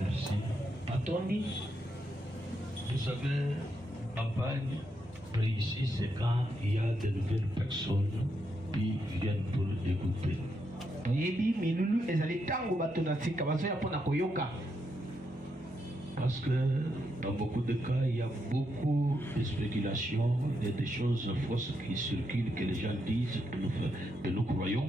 Merci. Attendez. Vous savez, campagne réussie, c'est quand il y a de nouvelles personnes qui viennent pour écouter. Parce que dans beaucoup de cas, il y a beaucoup de spéculations et des choses fausses qui circulent, que les gens disent, que nous croyons.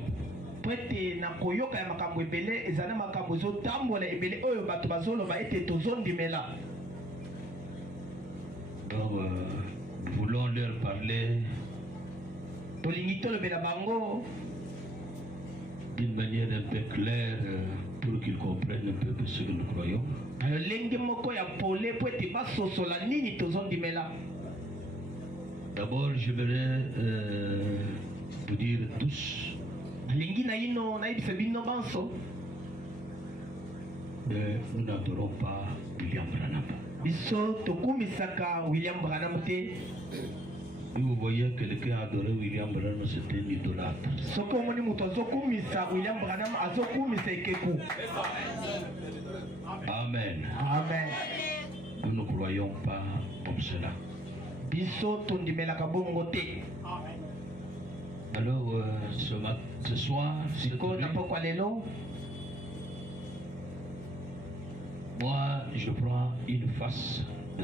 Donc, nous voulons leur parler d'une manière un peu claire pour qu'ils comprennent un peu ce que nous croyons. D'abord, je voudrais vous dire tous nous n'adorons pas William Branham. Si vous voyez quelqu'un adorer William Branham, c'est un idolâtre. Amen. Amen. Nous ne croyons pas comme cela. Alors, ce soir, moi, je prends une face de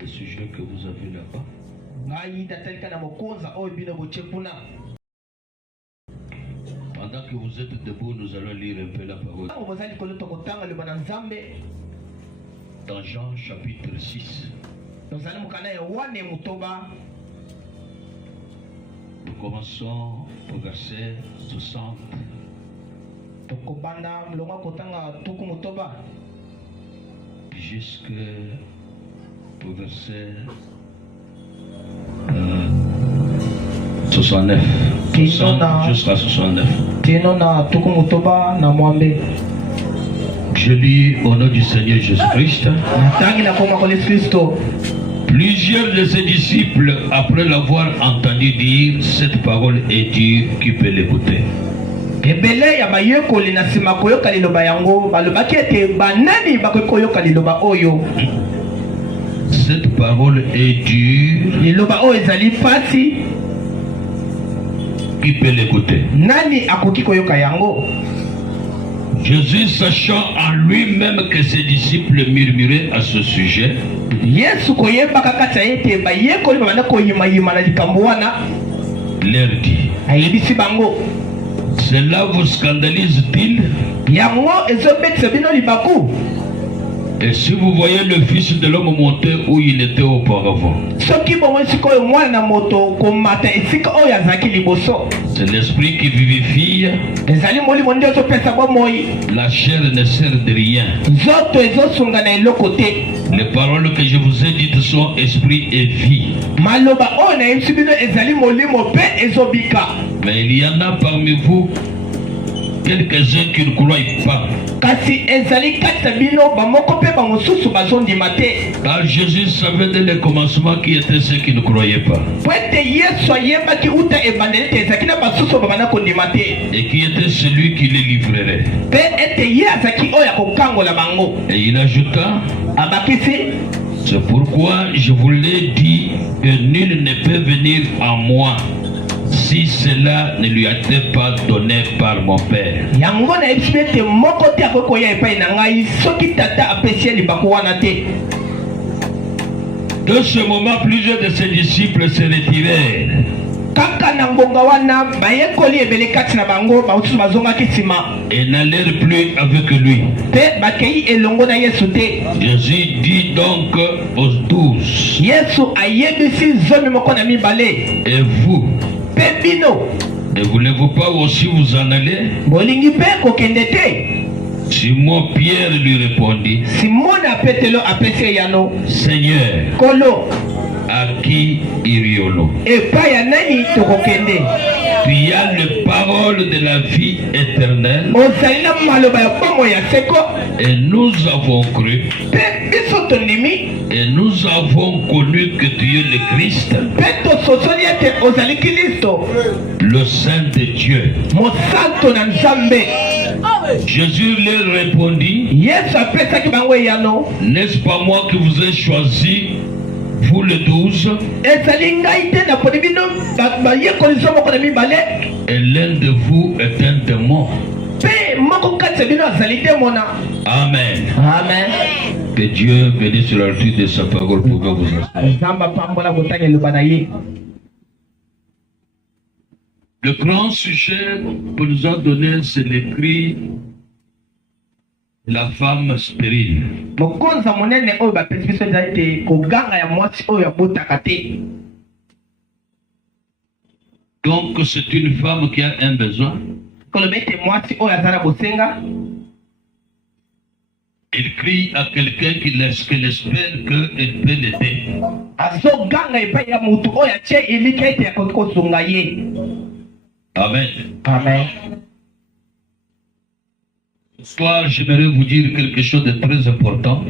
le sujet que vous avez là-bas. Pendant que vous êtes debout, nous allons lire un peu la parole. Dans Jean chapitre 6. Nous commençons au verset 60. Jusqu'au verset 69. Jusqu'à 69. Je lis au nom du Seigneur Jésus-Christ. Plusieurs de ses disciples, après l'avoir entendu dire cette parole est dure, qui peut l'écouter? Cette parole est dure, qui peut l'écouter? Jésus, sachant en lui-même que ses disciples murmuraient à ce sujet, leur dit: cela vous scandalise-t-il? Et si vous voyez le Fils de l'homme monter où il était auparavant, c'est l'esprit qui vivifie, la chair ne sert de rien. Les paroles que je vous ai dites sont esprit et vie. Mais il y en a parmi vous quelques-uns qui ne croient pas. Car Jésus savait dès le commencement qui étaient ceux qui ne croyaient pas. Et qui était celui qui les livrerait. Et il ajouta: c'est pourquoi je vous l'ai dit que nul ne peut venir à moi si cela ne lui a été pas donné par mon Père. De ce moment, plusieurs de ses disciples se retirèrent. Et n'allèrent plus avec lui. Jésus dit donc aux 12: et vous, ne voulez-vous pas aussi vous en aller? Simon Pierre lui répondit: Seigneur, à qui irions-nous? Tu as les paroles de la vie éternelle. Et nous avons cru. Et nous avons connu que tu es le Christ, le Saint de Dieu. Jésus leur répondit, n'est-ce pas moi qui vous ai choisi, vous les 12, et l'un de vous est un démon. Amen. Amen. Que Dieu bénisse la lecture de sa parole pour vous inspirer. Le grand sujet que nous a donné, c'est le cri de la femme stérile. Donc c'est une femme qui a un besoin. Il crie à quelqu'un qu'il espère qu'elle peut l'aider. Amen. Amen. Ce soir, j'aimerais vous dire quelque chose de très important.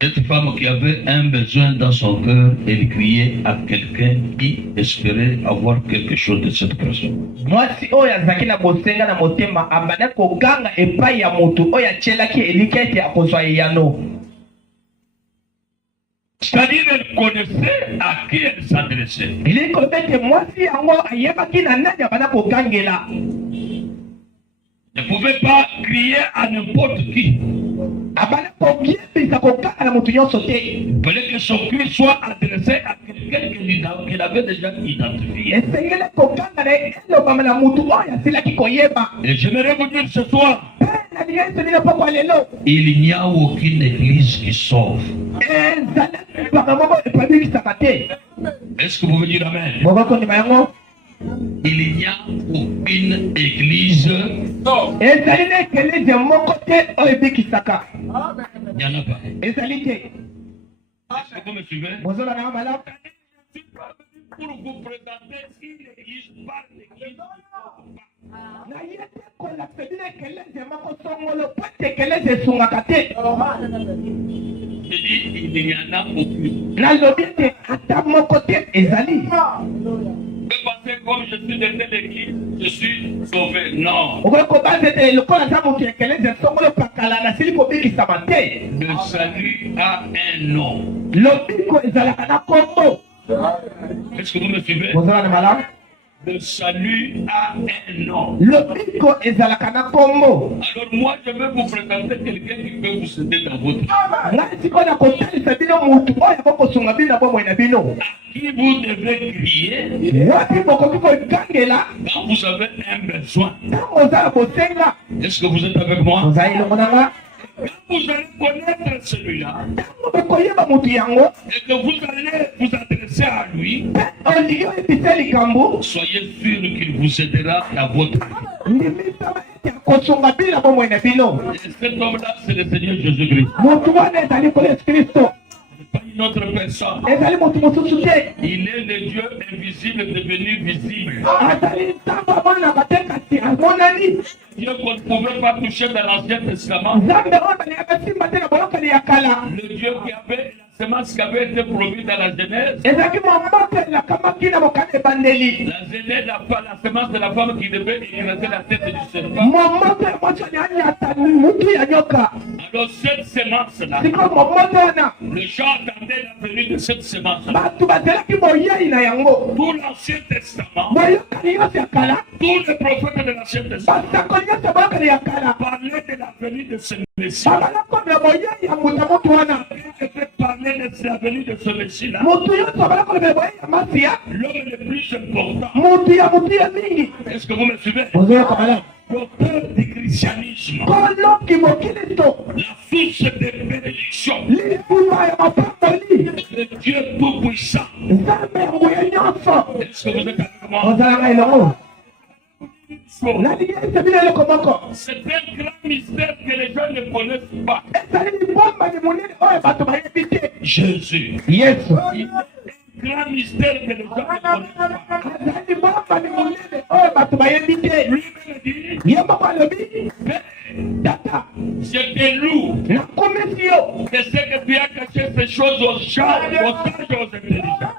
Cette femme qui avait un besoin dans son cœur, elle criait à quelqu'un qui espérait avoir quelque chose de cette personne. C'est-à-dire elle connaissait à qui elle s'adressait. Ne pouvait pas crier à n'importe qui. Il fallait que son cri soit adressé à quelqu'un qu'il avait déjà identifié. Et j'aimerais vous dire ce soir, il n'y a aucune église qui sauve. Est-ce que vous voulez dire amen? Il n'y a aucune église. Il n'y en a pas. Est-ce que vous me suivez? Pour vous présenter une église par l'église. Il n'y en a aucune. Je peux penser comme je suis de telle église, je suis sauvé. Non. Le salut a un nom. Est-ce que vous me suivez? Le salut a un nom. Alors moi je vais vous présenter quelqu'un qui peut vous aider dans votre vie. À qui vous devez crier quand vous avez un besoin. Est-ce que vous êtes avec moi? Quand vous allez connaître celui-là et que vous allez vous adresser à lui, soyez sûr qu'il vous aidera dans votre vie. Et cet homme-là, c'est le Seigneur Jésus-Christ. Pas une autre personne. Il est le Dieu invisible devenu visible. Dieu qu'on ne pouvait pas toucher dans l'Ancien Testament. Le Dieu qui avait la semence qui avait été promise dans la Genèse. La semence de la femme qui devait écraser la tête du serpent. Alors cette semence-là, les gens attendaient la venue de cette semence-là. Tout l'Ancien Testament, tous les prophètes de l'Ancien Testament parlaient de la venue de ce Messie. Parler de la venue de ce Messie-là, l'homme le plus important. Est-ce que vous me suivez? L'auteur du christianisme, la source de bénédiction, le Dieu tout-puissant. Est-ce que vous êtes avec moi? C'est un grand mystère que les gens ne connaissent pas. Jésus, il est grand mystère que les gens ne connaissent pas. C'était lourd. Je sais que tu as caché ces choses aux gens, aux sages, aux intelligents.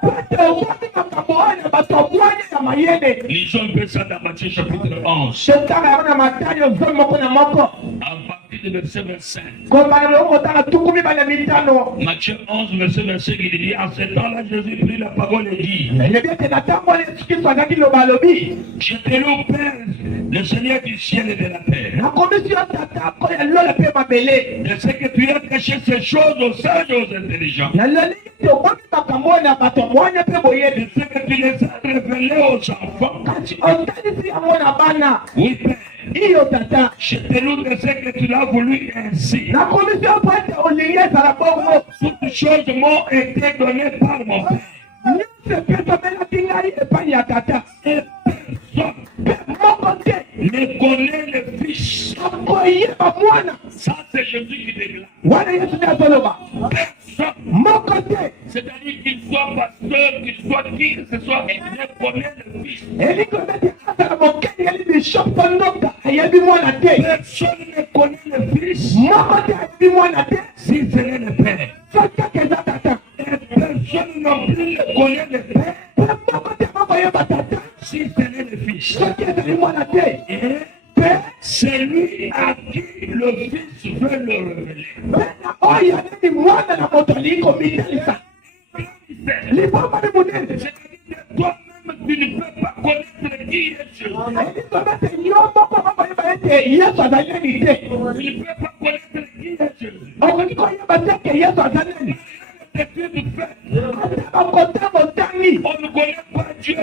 Lisons un peu ça dans Matthieu chapitre 11. À partir du verset 25. Matthieu 11, verset 25, il dit, en ce temps-là, Jésus prit la parole et dit, je te loue, Père, le Seigneur du ciel et de la terre. Je sais que tu as caché ces choses aux sages et aux intelligents. Je sais que tu les as révélées aux enfants. Oui, Père. Je te loue de ce que tu l'as voulu ainsi. Toutes choses m'ont été données par mon Père. Et personne ne connaît le Fils. Ça, c'est Jésus qui déclare. Personne. C'est-à-dire qu'il soit pasteur, qu'il soit qui que ce soit, il ne connaît le Fils. Personne ne connaît le Fils si ce n'est le Père. Et personne non plus ne connaît le Père si ce n'est le Fils. Et c'est lui à qui le Fils veut le révéler. C'est-à-dire que toi-même, tu ne peux pas connaître qui est Jésus. Tu ne peux pas connaître qui est Jésus. On ne connaît pas Dieu par les études. On ne connaît pas Dieu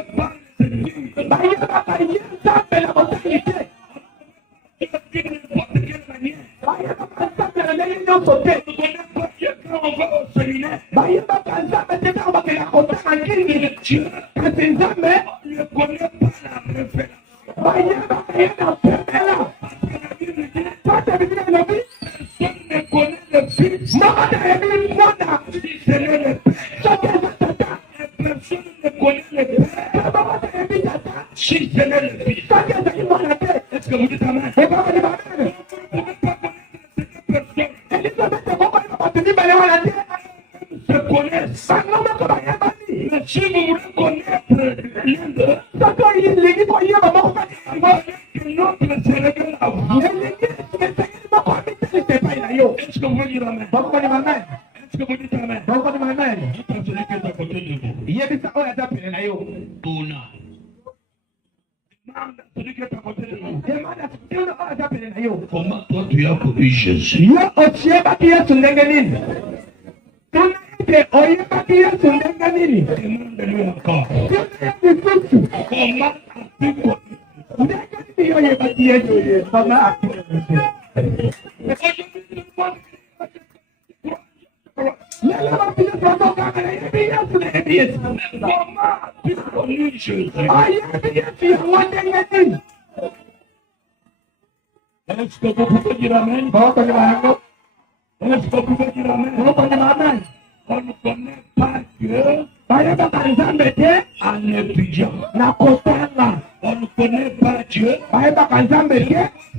de n'importe quelle manière. On ne connaît pas Dieu quand on va au séminaire. Dieu, on ne connaît pas la révélation. Personne ne connaît le Fils si ce n'est le Père. Et personne ne connaît le Père si ce n'est le Fils. Est-ce que vous dites amen? Vous ne pouvez pas connaître cette personne. Se connaissent. Mais si vous voulez connaître l'un d'eux, que l'autre se révèle à vous. Est-ce que vous voulez dire amen? Est-ce que vous dites amen? Dites à celui qui est à côté de vous. Tona. Demande à celui qui est à côté de vous. Comment toi tu as connu Jésus? Demande-lui encore. Comment as-tu connu? Comment as-tu connu Jésus? Est-ce que vous pouvez dire amen? Est-ce que vous pouvez dire amen? On ne connaît pas Dieu en étudiant. On ne connaît pas Dieu.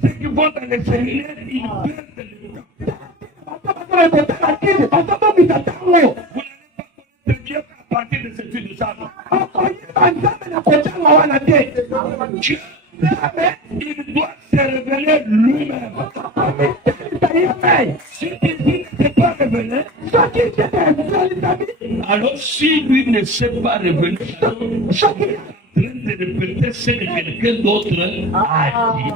Ceux qui vont dans les séminaires, ils perdent le temps. Vous n'allez pas connaître Dieu à partir des études de ça. Dieu, il doit se révéler lui-même. Si il ne s'est pas révélé, alors si lui ne s'est pas révélé, de répéter ce que quelqu'un d'autre a dit.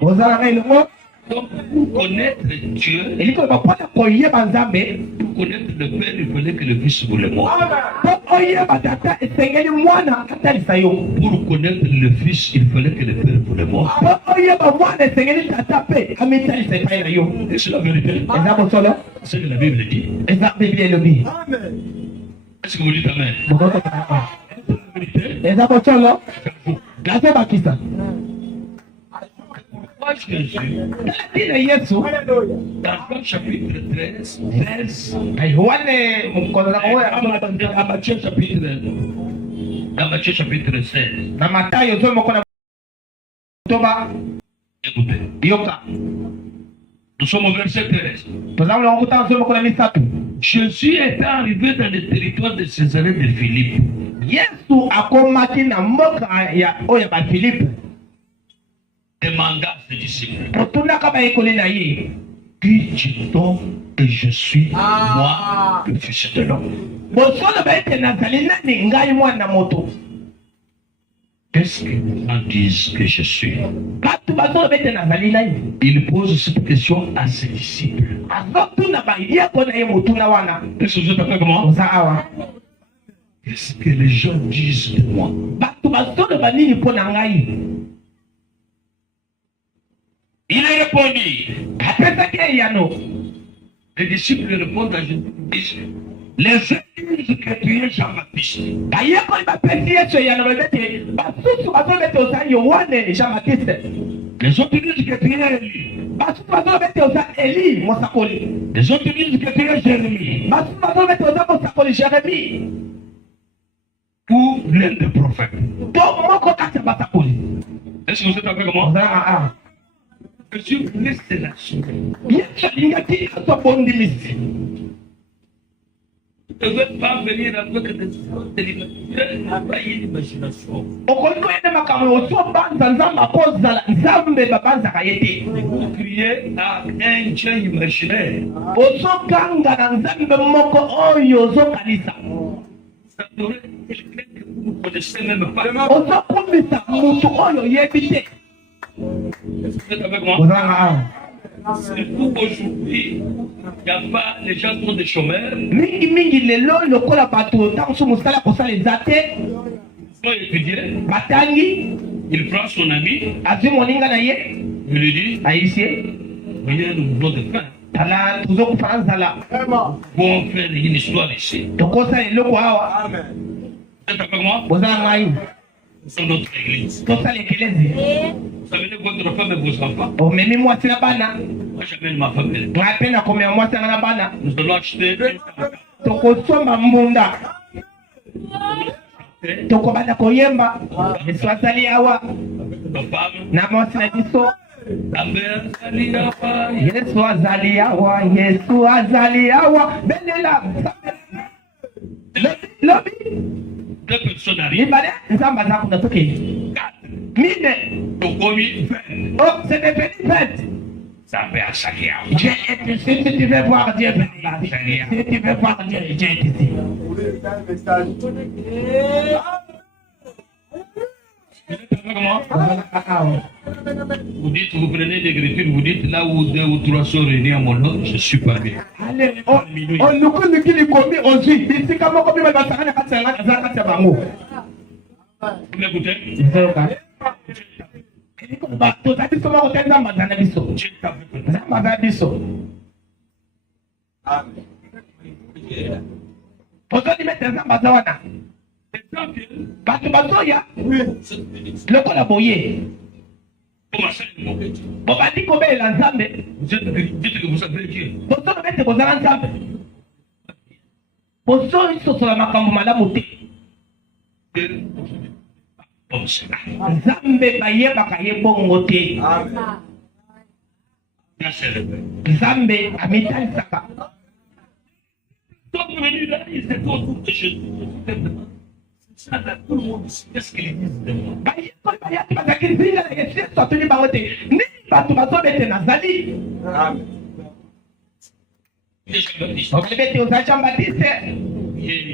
Vous êtes avec moi? Donc, pour connaître Dieu, pour connaître le Père, il fallait que le Fils vous le montre. Pour connaître le Fils, il fallait que le Père vous le montre. C'est la vérité. C'est ce que la Bible dit. Est-ce que vous dites amen? C'est la vérité. Pourquoi Jésus, dans Jean chapitre 13, 13, à Matthieu chapitre 16. Écoutez, nous sommes au verset 13. Jésus est arrivé dans le territoire de Césarée de Philippe. Demanda à ses disciples, qui dit-on que je suis, moi, le Fils de l'homme? Qu'est-ce que les gens disent que je suis? Il pose cette question à ses disciples. Qu'est-ce que les gens disent de moi? Il a répondu. Les disciples répondent à Jésus. Les uns disent que tu es Jean-Baptiste. Les autres disent que tu es Élie. Les autres disent que tu es Jérémie. Ou l'un des prophètes. Est-ce que vous êtes avec moi? Jésus laisse la chose. Ne veut pas venir avec des imagination. Vous criez à un Dieu imaginaire. Vous ne connaissez même pas. Vous êtes avec moi? C'est pour aujourd'hui, il n'y a pas, les gens sont des chômeurs. Ils sont étudiés. Il prend son ami. Il lui dit, viens, nous voulons de faim. Bon, faire une histoire ici. Vous êtes avec moi? C'est notre église. Vous amenez votre femme et vos enfants. Moi, j'amène ma famille. Nous allons acheter deux personnes arrivent. Oh, c'est devenu fête. Ça fait à chacun. Dieu est ici. Si tu veux voir Dieu, si tu veux voir Dieu, Dieu est ici. Vous dites, vous prenez l'écriture, vous dites là où 2 ou 3 sont réunis à mon nom, je suis pas bien. Allez, on nous connaît qui les commis aussi. Ici, comment on peut mettre ça dans vous m'écoutez? Nzambe bayebaka ye bongo te. Nzambe amitalisaka. Qu'est-ce qu'ils disent de moi?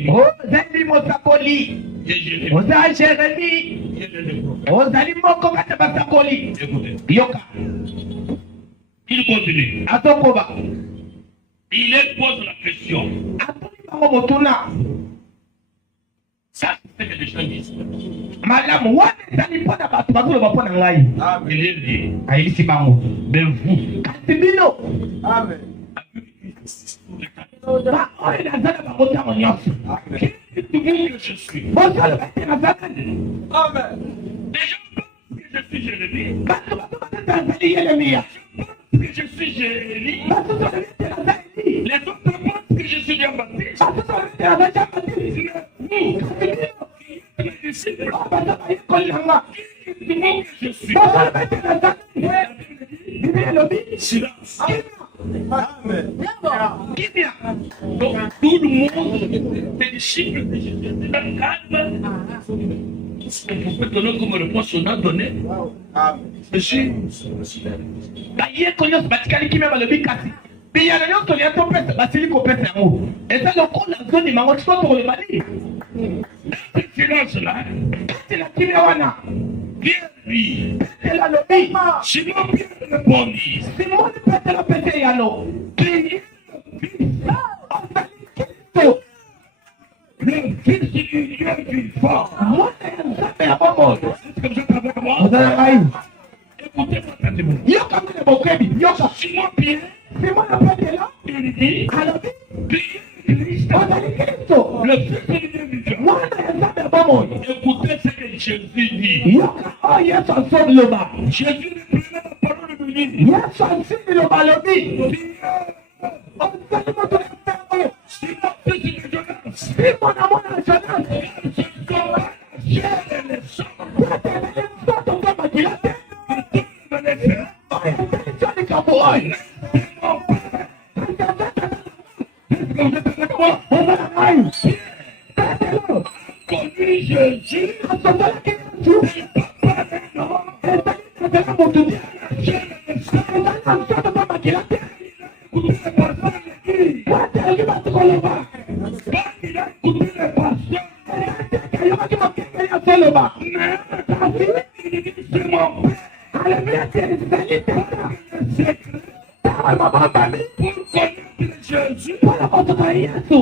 Ozali Mosakoli, Ozali Jérémie, Ozali Moko Katabasakoli. Yoka. Il continue. Atokoba. Il pose la question. Ça, c'est que les gens disent. Madame, il dit. Mais vous. Amen. Je suis. Amen. Les gens pensent que je suis Jérémie. Que je suis Jérémie. Les autres pensent que je suis Jean-Baptiste. Mes disciples. Je suis. Silence. Donc tout le monde, les disciples de Jésus, calme. On peut donner comme réponse, on a donné. Jésus. Silence là. Pierre lui. Simon Pierre répondit. Le Fils du Dieu vivant. Est-ce que vous êtes avec moi? Écoutez votre témoignage. Simon Pierre, il dit, Christ, le Fils du Dieu vivant. Écoutez ce que Jésus dit. Jésus reprenait la parole de lui.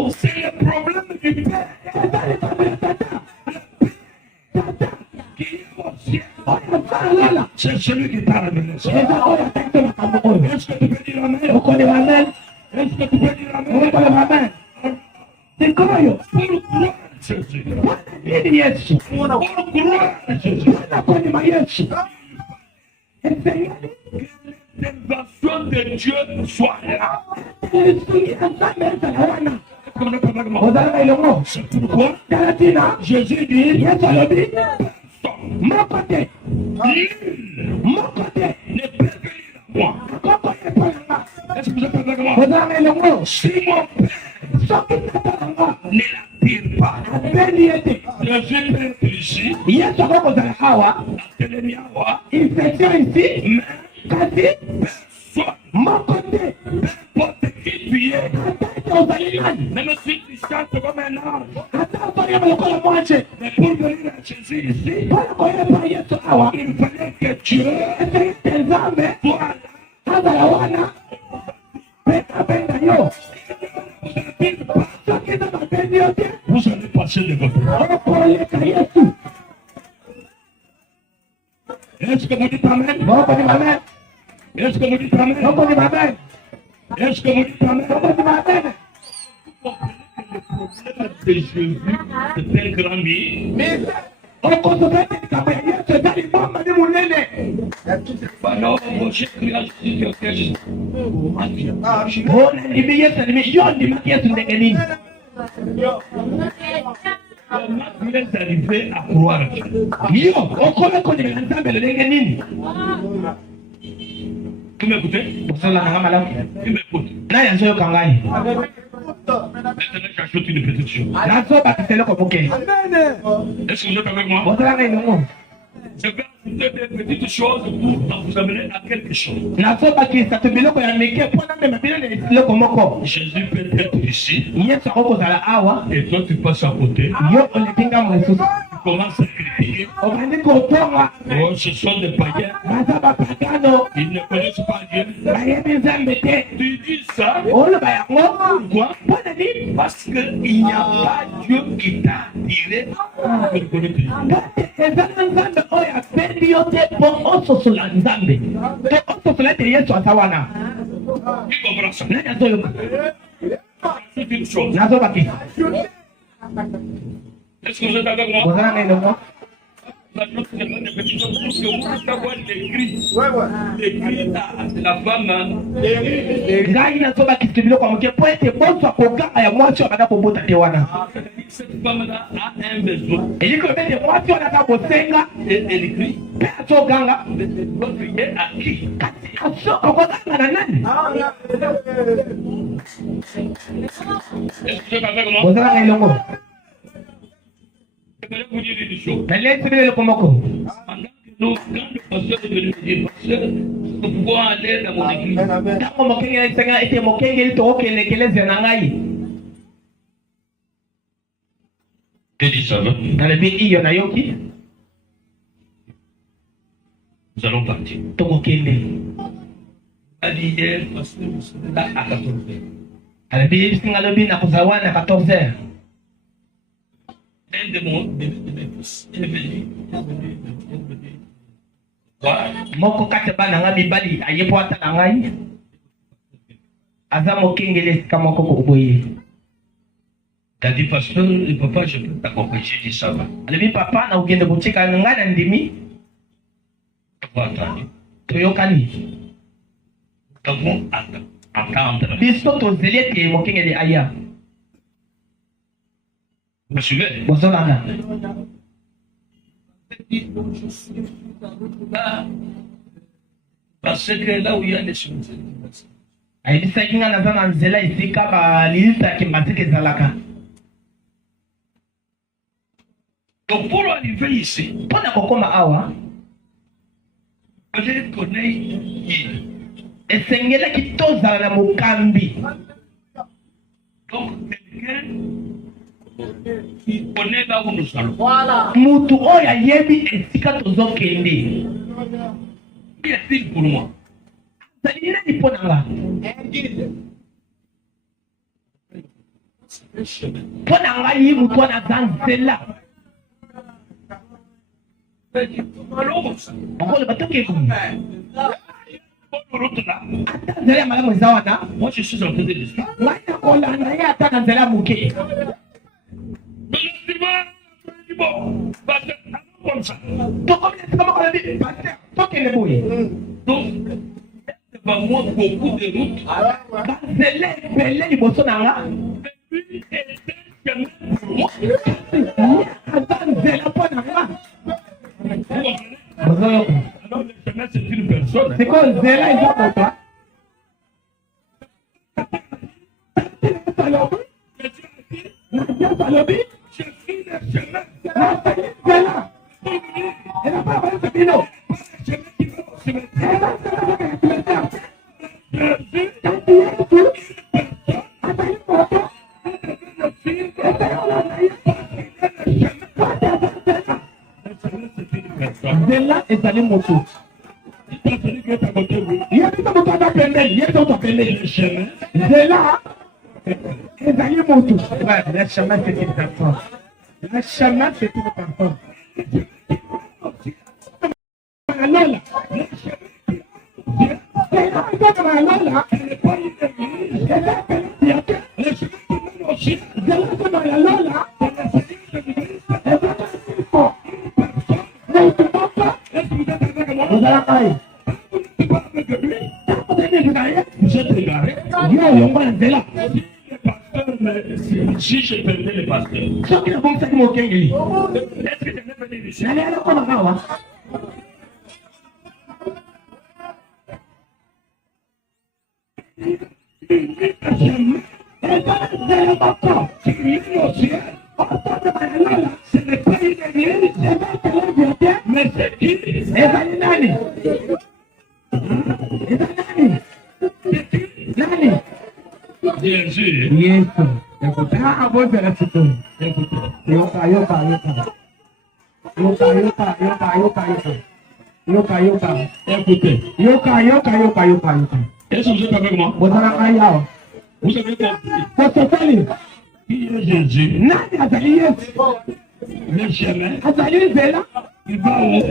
C'est le problème du Père. C'est celui qui t'a révélé. Est-ce que tu peux dire Amen? Est-ce que tu peux dire Amen? C'est quoi? Pour gloire Jésus. Pour gloire Jésus. Que l'intervention de Dieu soit là. C'est pourquoi Jésus dit mon côté, mon côté ne peut venir à moi. Est-ce que vous êtes avec moi? Si mon Père ne l'attire pas, Jésus peut être ici, infection ici, mais mon côté, n'importe qui tu es, même si tu chantes comme un ange, mais pour venir à Jésus ici, il fallait que Dieu soit là. Vous allez passer de votre temps. Est-ce que vous dites Amen? Est-ce que vous dites Amen? Est-ce que vous dites Amen? Vous comprenez que le problème de Jésus, c'est un grand mythe. Alors, moi j'ai cru à Jésus que comment vous êtes arrivé à croire à Dieu? Tu m'écoutes? Tu m'écoutes? Maintenant, j'ajoute une petite chose. Est-ce que vous êtes avec moi? Je vais ajouter des petites choses pour vous amener à quelque chose. Jésus peut être ici. Et toi, tu passes à côté. Tu commences à critiquer. Oh, ce sont des païens. Ils ne connaissent pas Dieu. Tu dis ça. Pourquoi? Parce qu'il n'y a pas Dieu qui t'a attiré pour connaître Dieu. Qui comprend ça? C'est une chose. Est-ce que vous êtes avec moi? la femme. Ngai na soba kitibilo kwa mke poete bonso koganga ya mwasi abada kobota te wana. Cette femme-là a un besoin. Eliko bete mwasi wana ka bosenga Elle crie. peso ganga Votre fille à qui? aso koganga na nani? Est-ce que tu as fait comment? Bozanga na ilongo. Je vais vous dire une chose. Na lesi bile komoko. Pendant que nous, quand le pasteur est venu me dire, pasteur, nous pouvons aller dans mon église. Tango mokenge senga ete mokenge to okele keleze na ngai. Je dis ça va. Na lebi iyo na yoki. Nous allons partir. To mokende. A dit hier, pasteur, vous serez là à 14h. Alebi singa lobi na kuzawa na 14h. Un de mes fils est venu. Voilà. Moko kate bana nga mibali ayepo ata na ngai. Aza mokengele sika moko ko boye. T'as dit, pasteur, le papa, je peux t'accompagner. J'ai dit, ça va. Alebi papa na ugende buchika nga na ndimi. On va attendre. Toyokani. Nous devons attendre. Biso to zelete mokengele aya. Vous me suivez? Bozolana. Parce que là où il y a les choses. Ayebisa kinga na zana nzela isika ba lilita kimatike zalaka. Donc pour arriver ici, Pona kokoma awa. vous allez connaître Esengela kitozala na mukambi. donc quelqu'un qui connaît là où nous allons. Voilà. Mutu oya yebi esika tozokende. Qui est-il pour moi? Salina ni ponanga. Ponanga yi mutu na zanzela. Boko le batoke ku. Nzela malamu zawana. Moi je suis en train de le dire. Wana kola na ya ta nzela muke. Bon, parce que comme ça. Toko ni kama kola bi pasteur. Toke le boy. Donc, devant moi beaucoup de routes. Nzela belle ni boso nanga. Depuis et chemin pour moi. Nzela ponanga. Alors le chemin c'est une personne. C'est quoi Nzela ils ont pour toi? J'ai pris le chemin. Nzela. Elle n'a pas parlé de Bino. Le chemin qui va au cimetière. Elle va se faire avec le cimetière. Je suis Quand tu es tout, attends une photo. le fils de Et d'ailleurs, on a eu le chemin. toi, t'es Nzela. Le chemin c'est une personne. Nzela ezali moto. Il t'a fallu que ta côté oui. Yebisa moto aza pembeni, yebisa moto pembeni. Le chemin. Nzela ezali moto. Ouais, le chemin c'est une personne. Le chemin c'est une personne. Malola. Nzela eza malola. Elle n'est pas une église. Eza pembeni. Le chemin qui mène aussi. Nzela eza malola. C'est la famille de l'église. Eza pembeni. Moto moko. Est-ce que vous êtes avec moi? Ozala kai. Vous n'êtes pas avec lui. Vous êtes égaré. Yo longola Nzela. Le pasteur, mais si je perdais le pasteur, Soki nabongisaki mokengeli. est-ce que je vais venir ici? Nali alokoma awa. Eza Nzela moko. Ce n'est pas une église, mais c'est qui? Ezali nani? Eza nani? Nani? Bien sûr. Yesu. Ah, bozela sito. Écoutez. Yoka, yoka, yoka. Yoka, yoka, yoka, yoka, yoka. Yoka, yoka. Écoutez. Yoka, yoka, yoka, yoka, yoka. Est-ce que vous êtes avec moi? Bozala kai awa. Vous avez compris. Kosofali. Qui est Jésus? Nani azali Yesu? Le chemin, Azali Nzela? il va où?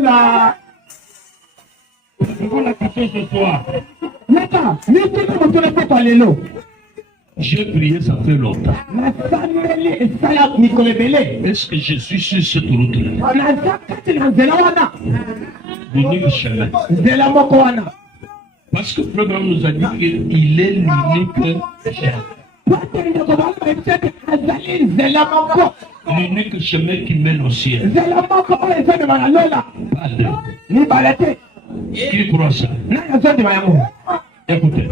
La. Je vous la question ce soir. Yaka, nitiki moto na pepa lelo. J'ai prié, ça fait longtemps. Est-ce que je suis sur cette route-là? L'unique chemin. Parce que le programme nous a dit qu'il est l'unique chemin. L'unique chemin qui mène au ciel. Padre. Qui croit ça? Écoutez,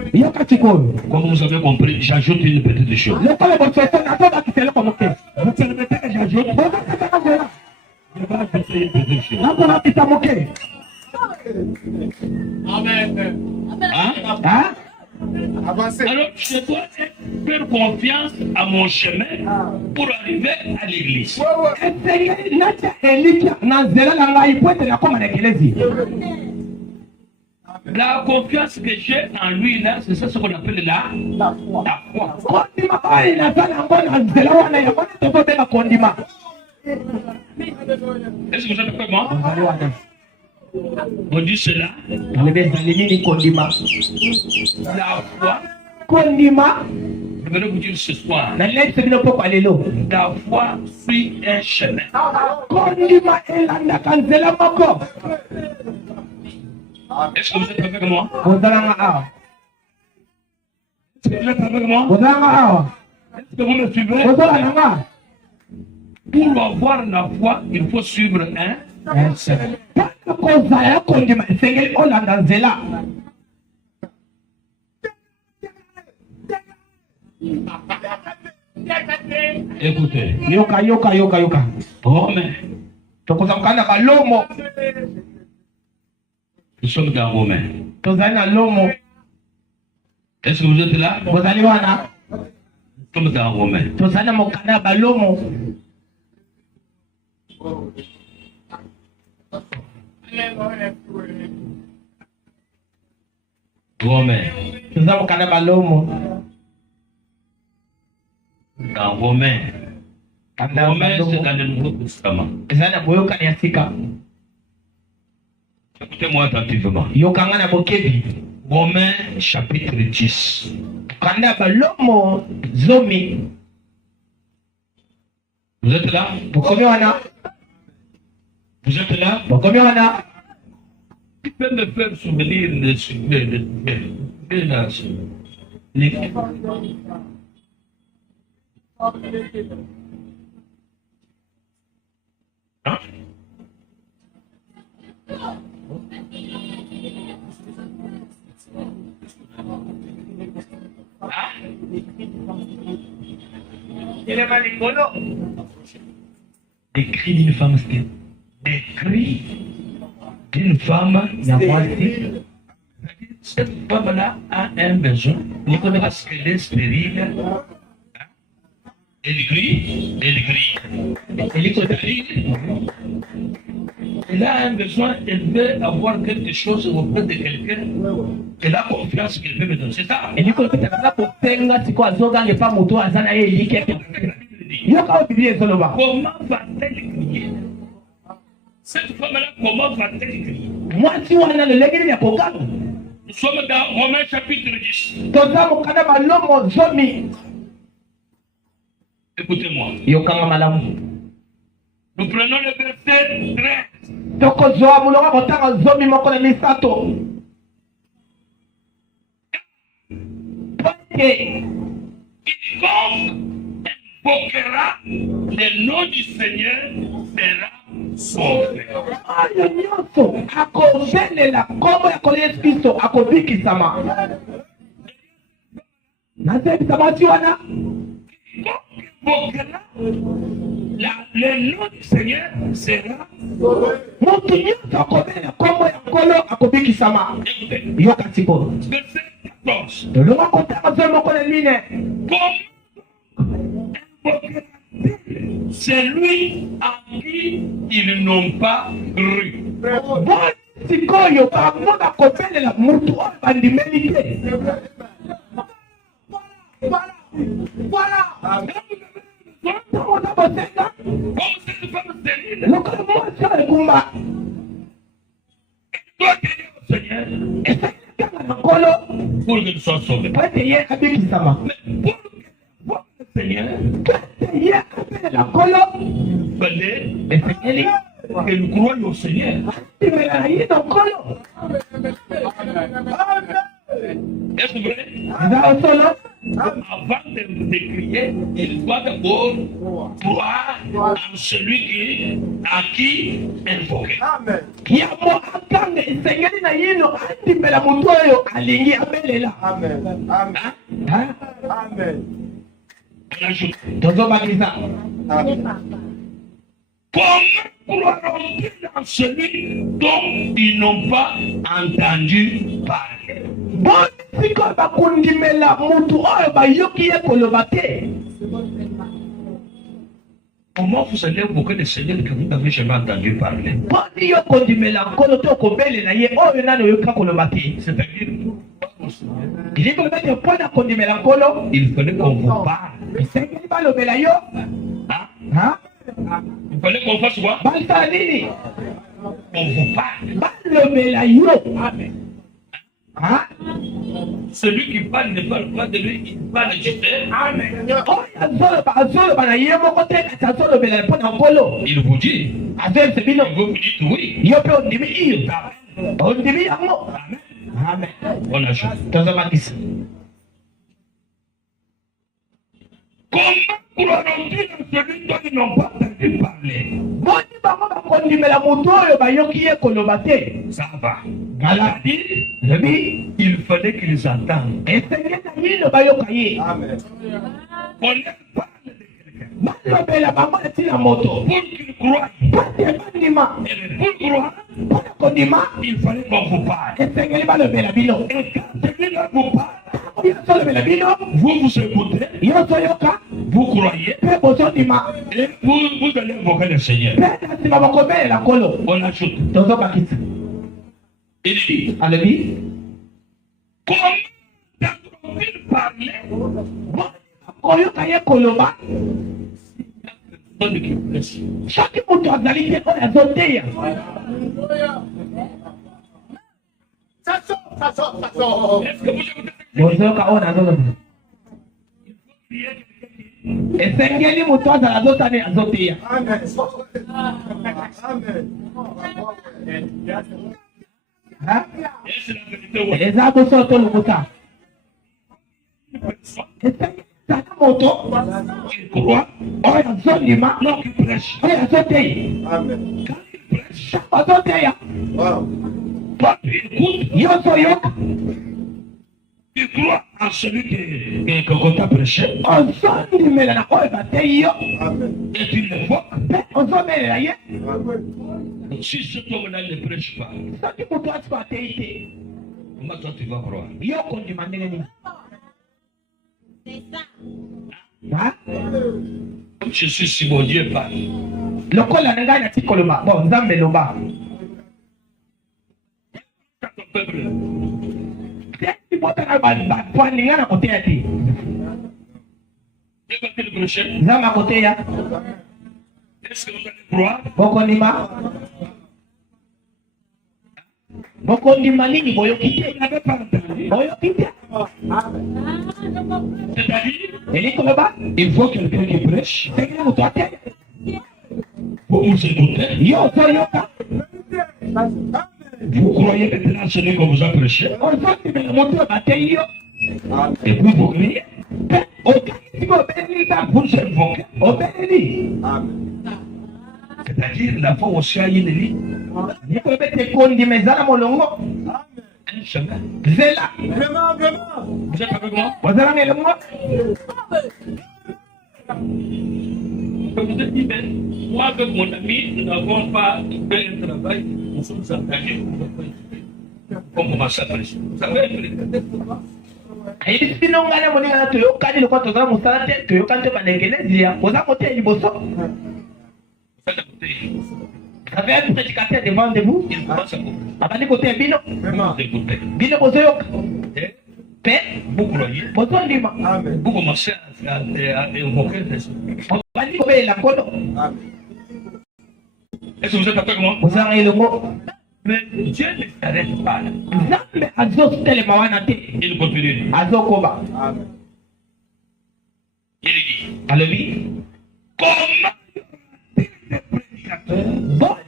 comme vous avez compris, j'ajoute une petite chose. Vous permettez que j'ajoute? Je vais ajouter une petite chose. Amen. Hein? Avancez. Alors, je dois faire confiance à mon chemin pour arriver à l'église. La confiance que j'ai en lui là, c'est ça ce qu'on appelle la foi. Est-ce que vous êtes avec moi? On dit cela. La foi. Je vais vous dire ce soir. La foi suit un chemin. Est-ce que vous êtes avec moi? Est-ce que vous êtes avec moi? Est-ce que vous me suivez? Pour avoir la foi, il faut suivre un chemin. Écoutez. Yoka. Romain. Nous sommes dans Romain. Est-ce que vous êtes là? Nous sommes dans Romain. Romain. Dans Romain. Romain, c'est dans le Nouveau Testament. Écoutez-moi attentivement. Romains chapitre 10. Vous êtes là? Vous êtes là? Tu peux me faire souvenir hein? Des cris d'une femme stérile. Des cris d'une femme stérile. Cette femme-là a un besoin parce qu'elle est stérile. Elle crie. Elle est stérile. Elle a un besoin, elle veut avoir quelque chose auprès de quelqu'un. Elle a confiance qu'il peut me donner. C'est ça. Comment va-t-elle crier? Cette femme-là, comment va-t-elle crier? Nous sommes dans Romains chapitre 10. Écoutez-moi. Nous prenons le verset 13. Quiconque invoquera le nom du Seigneur sera sauvé. Le nom du Seigneur sera sauvé. Verset 14. C'est lui à qui ils n'ont pas cru. Voilà. Comme cette femme stérile, doit crier au Seigneur pour qu'il soit sauvé. Mais pour Seigneur, la colo, fallait elle qu'elle croie au Seigneur. est dans colo. Est-ce vrai? Dans solo, Avant de crier, il doit d'abord croire en celui à qui invoquer. qui a mo akanga esengeli na yino andimela mutu oyo alingi abelela. On ajoute, Tozobakisa. comment croiront-ils en celui dont ils n'ont pas entendu parler? Boni sikoyo bakundimela mutu oyo bayoki ye koloba te. Comment vous allez invoquer le Seigneur que vous n'avez jamais entendu parler? Boni yo kondimela nkolo to kobelela ye oyo nani oyoka koloba te. C'est-à-dire, Ili koloba te mpona kondimela nkolo il fallait qu'on vous parle. esengeli balobela yo. Hein? Il fallait qu'on fasse quoi? Basala nini? On vous parle. Balobela yo. Celui qui parle ne parle pas de lui, il parle du Père. azoloba na ye moko te kasi azolobela mpona nkolo. Il vous dit, Azelse bino vous vous dites oui. yo mpe ondimi iyo ondimi yango. Amen. On ajoute. Tozobakisa. Comment croiront-ils en celui dont ils n'ont pas entendu parler? Boni bango bakondimela mutu oyo bayoki ye koloba te. Ça va. Ngala C'est-à-dire, lobi il fallait qu'ils entendent. esengeli na yino bayoka ye. On leur parle de quelqu'un. balobela bango na ntina moto Pour qu'ils croient. pate bandima. Et pour croire, mpona kondima il fallait qu'on vous parle. esengeli balobela bino. Et quand celui-là vous parle, yo solobela bino vous vous écoutez, yo soyoka vous croyez, mpe bozondima et vous allez invoquer le Seigneur. mpe na nsima bakobelela nkolo. On ajoute. Tozobakisa. Il dit, alobi comment entendront-ils parler? koyoka ye koloba Personne qui blesse. soki moto azali te oyo azoteya. Est-ce que vous écoutez? bozoyoka oyo nazoloba esengeli moto azala azosani azoteya. Et c'est la vérité. Ouais. eza boso tolunguta esengeli zala moto Il croit, oyo azondima non, qui prêche. oyo azoteya. Quand il prêche, azoteya toi tu écoutes, yo soyoka tu crois en celui qu'on t'a prêché, ozondimela na oyo bateyi yo et tu l'évoques. mpe ozobelela ye. Si cet homme-là ne prêche pas, soki moto asiko ateyi te comment toi tu vas croire? yo kondima ndenge nini? Comme je suis si mon Dieu parle, lokola na ngai nati koloba bon nzambe loba quand ton peuple teti botana baninga na koteya te. Dieu va-t-il prêcher? nzambe akoteya Est-ce que vous allez croire? bokondima bokondima nini boyoki te Vous n'avez pas entendu. boyoki te. C'est-à-dire, eli koloba il faut quelqu'un qui prêche. ndenge moto ateya Vous vous écoutez. yo ozoyoka Vous croyez maintenant celui qu'on vous a prêché. ozondimela moto oyo bateyi yo Et puis vous criez. mpe okangisi obeleli nzambe Vous invoquez. obeleli. C'est-à-dire, la foi aussi a une ligne. ni koloba ete kondima ezala molongo Un chemin. zela Vous êtes avec moi? ozalanga elongo. Je vous ai dit, mais moi avec mon ami, nous n'avons pas fait un travail. Nous sommes engagés. On commence à prêcher. Vous savez, ayebisi bino ngai na moninga na toyokani lokola tozala mosala te toyokani te bandekelezia oza koteya liboso. faites écouter. Ça fait un prédicateur devant de vous. Il commence à couper. Abandi koteya bino Vous écoutez. bino bozoyoka Et mpe vous croyez. bozondima Vous commencez à évoquer des choses. obandi kobelela nkolo. Est-ce que vous êtes avec moi? ozalanga elongo. Mais Dieu ne s'arrête pas là. nzambe azotelema wana te Il continue. azokoba. Il dit, Alléluia. Comment y aura-t-il des prédicateurs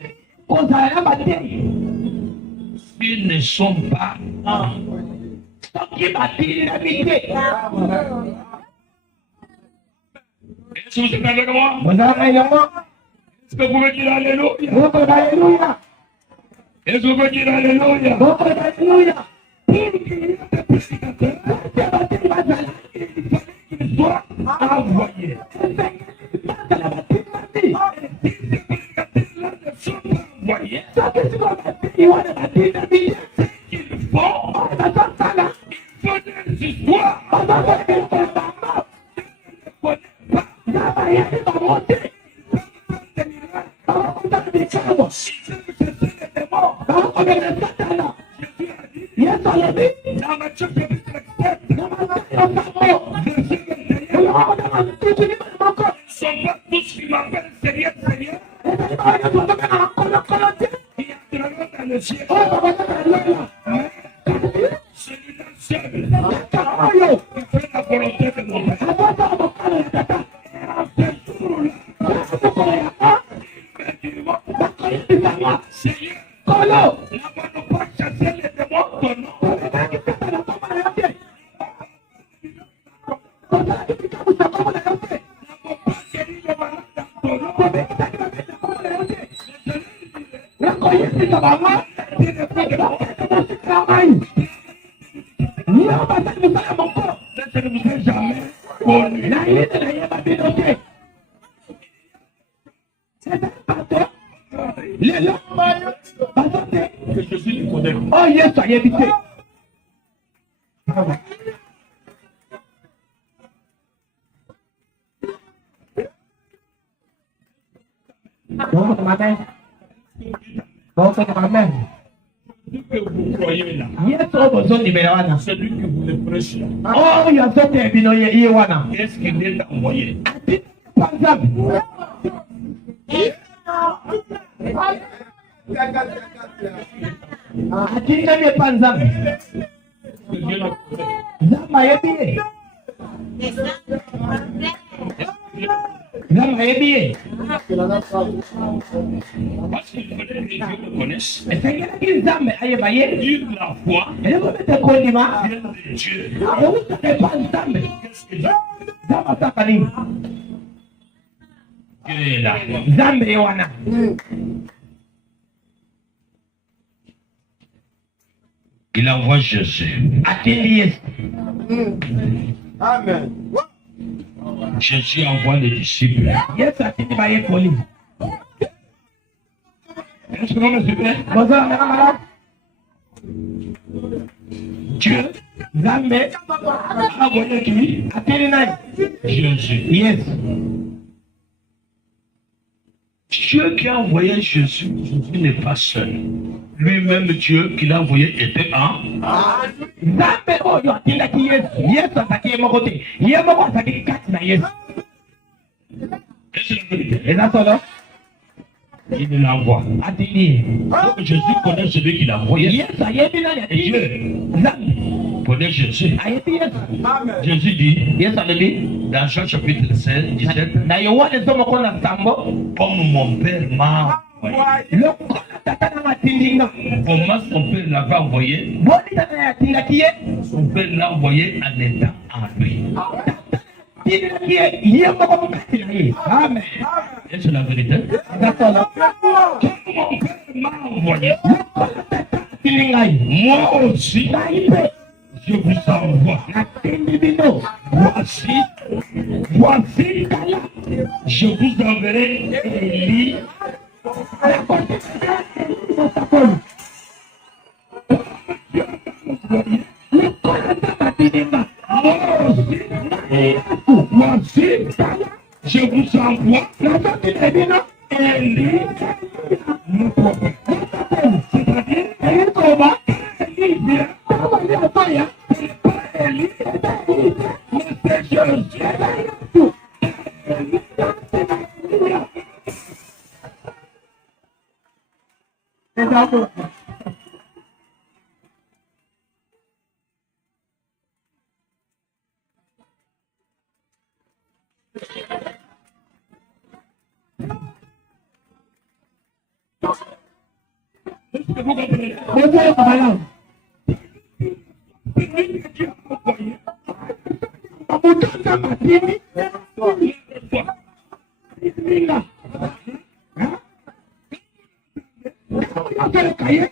qui ne sont pas Est-ce que vous êtes avec moi? Est-ce que vous pouvez dire Alléluia? Est-ce que vous pouvez dire Alléluia? Pour qu'il y ait des prédicateurs, il faut qu'ils soient envoyés. Et si ces prédicateurs-là ne sont pas envoyés, c'est qu'il faut des histoires. Dans Matthieu chapitre 7, ils ne sont pas tous qui m'appellent Seigneur, Seigneur. Il entreront dans le ciel. Mais celui-là seul qui fait la volonté de mon Père. Ce jour-là, Seigneur, là-bas nous pas chasser les démons ton nom. Je ne vous ai jamais connu. Que je suis Nicodème. Oh yes, I am it. Celui que vous croyez là, Yes, oh, bozo ni melawana. celui que vous le prêchez là, Oh, ya zote bino ye wana. qu'est-ce qu'il est envoyé? Panzam. Atinga me panzam. Que Dieu l'a fait. Zama yebiye. Zama yebiye. Parce qu'il fallait que Dieu le connaisse. Esengela kizame aye baye. Dire la foi Eleko bete kondima. vient de Dieu. Awuta ke panzam. Qu'est-ce que Dieu Zama takani. est là? Zambe wana. Il envoie Jésus. Atindi yes. Amen. Jésus envoie les disciples. Yes atindi baye koli. Est-ce que vous me suivez? Bozo mela. Dieu Zambe. a envoyé qui? Atindi nai. Jésus. Yes. Dieu qui a envoyé Jésus, Jésus n'est pas seul. Lui-même, Dieu qui l'a envoyé était en. Zambe oyo atindaki Yesu. Yesu azaki ye moko te. Ye moko azaki kati na Yesu. C'est la vérité. Eza solo. Il l'envoie. Atindi. Donc Jésus connaît celui qui l'a envoyé. Yesu ayebi nani Et atindi. Dieu Zambe connaît Jésus. ayebi Yesu. Jésus dit, Yesu alobi. dans Jean chapitre 16, 17, Na Yohane nzomoko na nsambo. comme mon Père m'a envoyé. Lokola tata na matindi nga. Comment son Père l'avait envoyé? Boni tata na atindaki ye. Son Père l'a envoyé en étant en lui. Atindaki ye. Ye moko mokati na ye. Amen. Et c'est la vérité. Eza solo. Comme mon Père m'a envoyé, Lokola tata atindi ngai. moi aussi, Ngai mpe. je vous envoie. Natindi bino. Voici, je vous enverrai Élie. Voici, je vous envoie Élie, mon prophète. C'est-à-dire, Élie vient. Élie, mais c'est Jésus. Bonjour, madame. Amutanda matini. Minga. Akere kaye.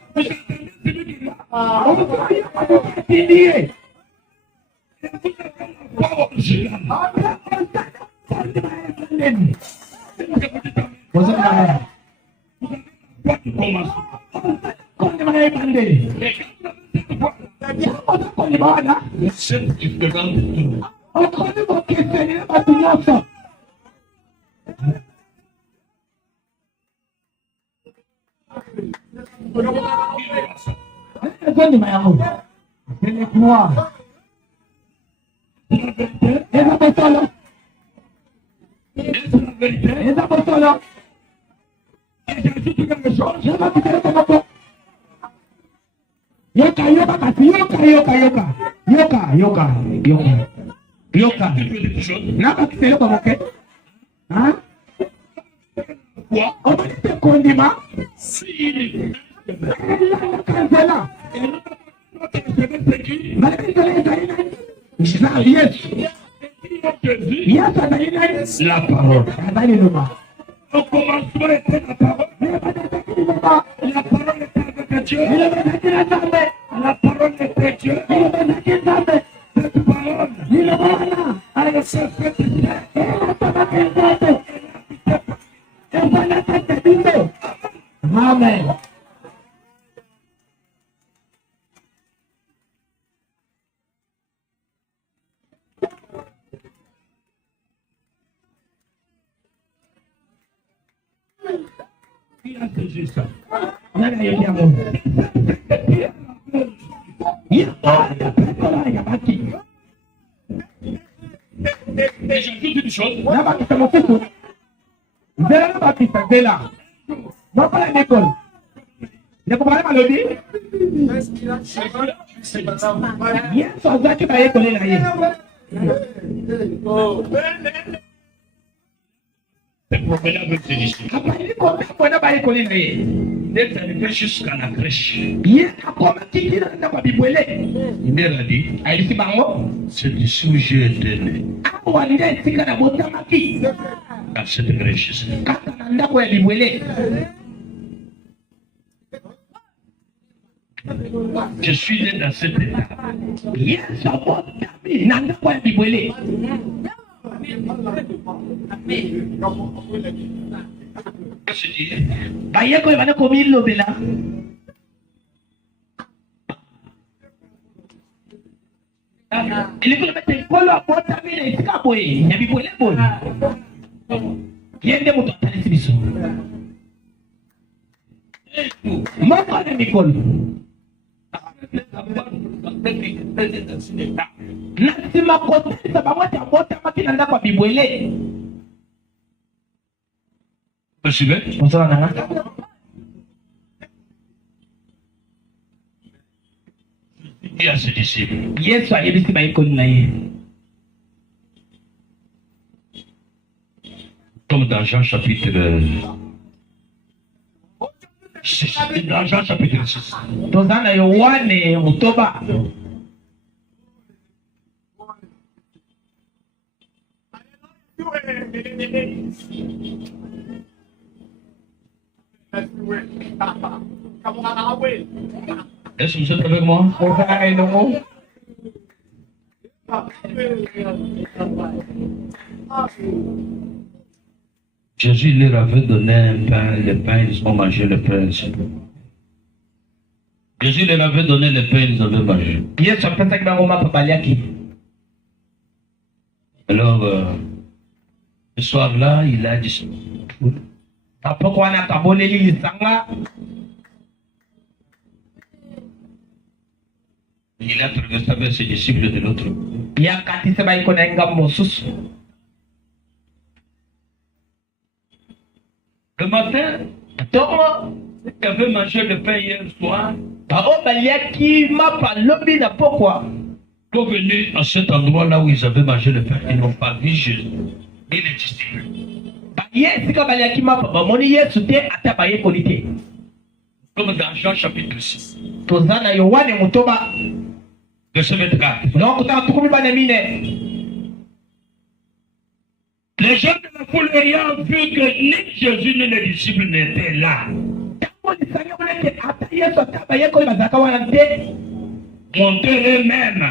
Yoka. Naka kisele kwa moke. Hein? Quoi? On va dire condiment. Si. Cancela. Yes. La parole. Au commencement était la parole. La parole était avec Dieu. La parole était Dieu. Cette parole, elle s'est faite. Amen. Qui a saisi ça? Et j'ajoute une chose. D'être arrivé jusqu'à la crèche. Il a dit, c'est d'ici où j'ai été né. Dans cette crèche. Je suis né dans cet état. Je dis, vous suivez? Il y a ses disciples. Comme dans Jean chapitre 6. Dans Jean chapitre 6. Est-ce que vous êtes avec moi? Jésus leur avait donné un pain, le pain, ils ont mangé le pain. Jésus leur avait donné le pain, ils avaient mangé. Alors, ce soir-là, il a dit. Il a traversé avec ses disciples de l'autre. Le matin, il avait mangé le pain hier soir. Pour venir à cet endroit-là où ils avaient mangé le pain, ils n'ont pas vu Jésus ni les disciples. Comme dans Jean chapitre 6. Tozana Yohane Mutoba. Verset 24. Donc, t'as trouvé pas de mine. Les gens de la foule ayant vu que ni Jésus ni les disciples n'étaient là, montèrent eux-mêmes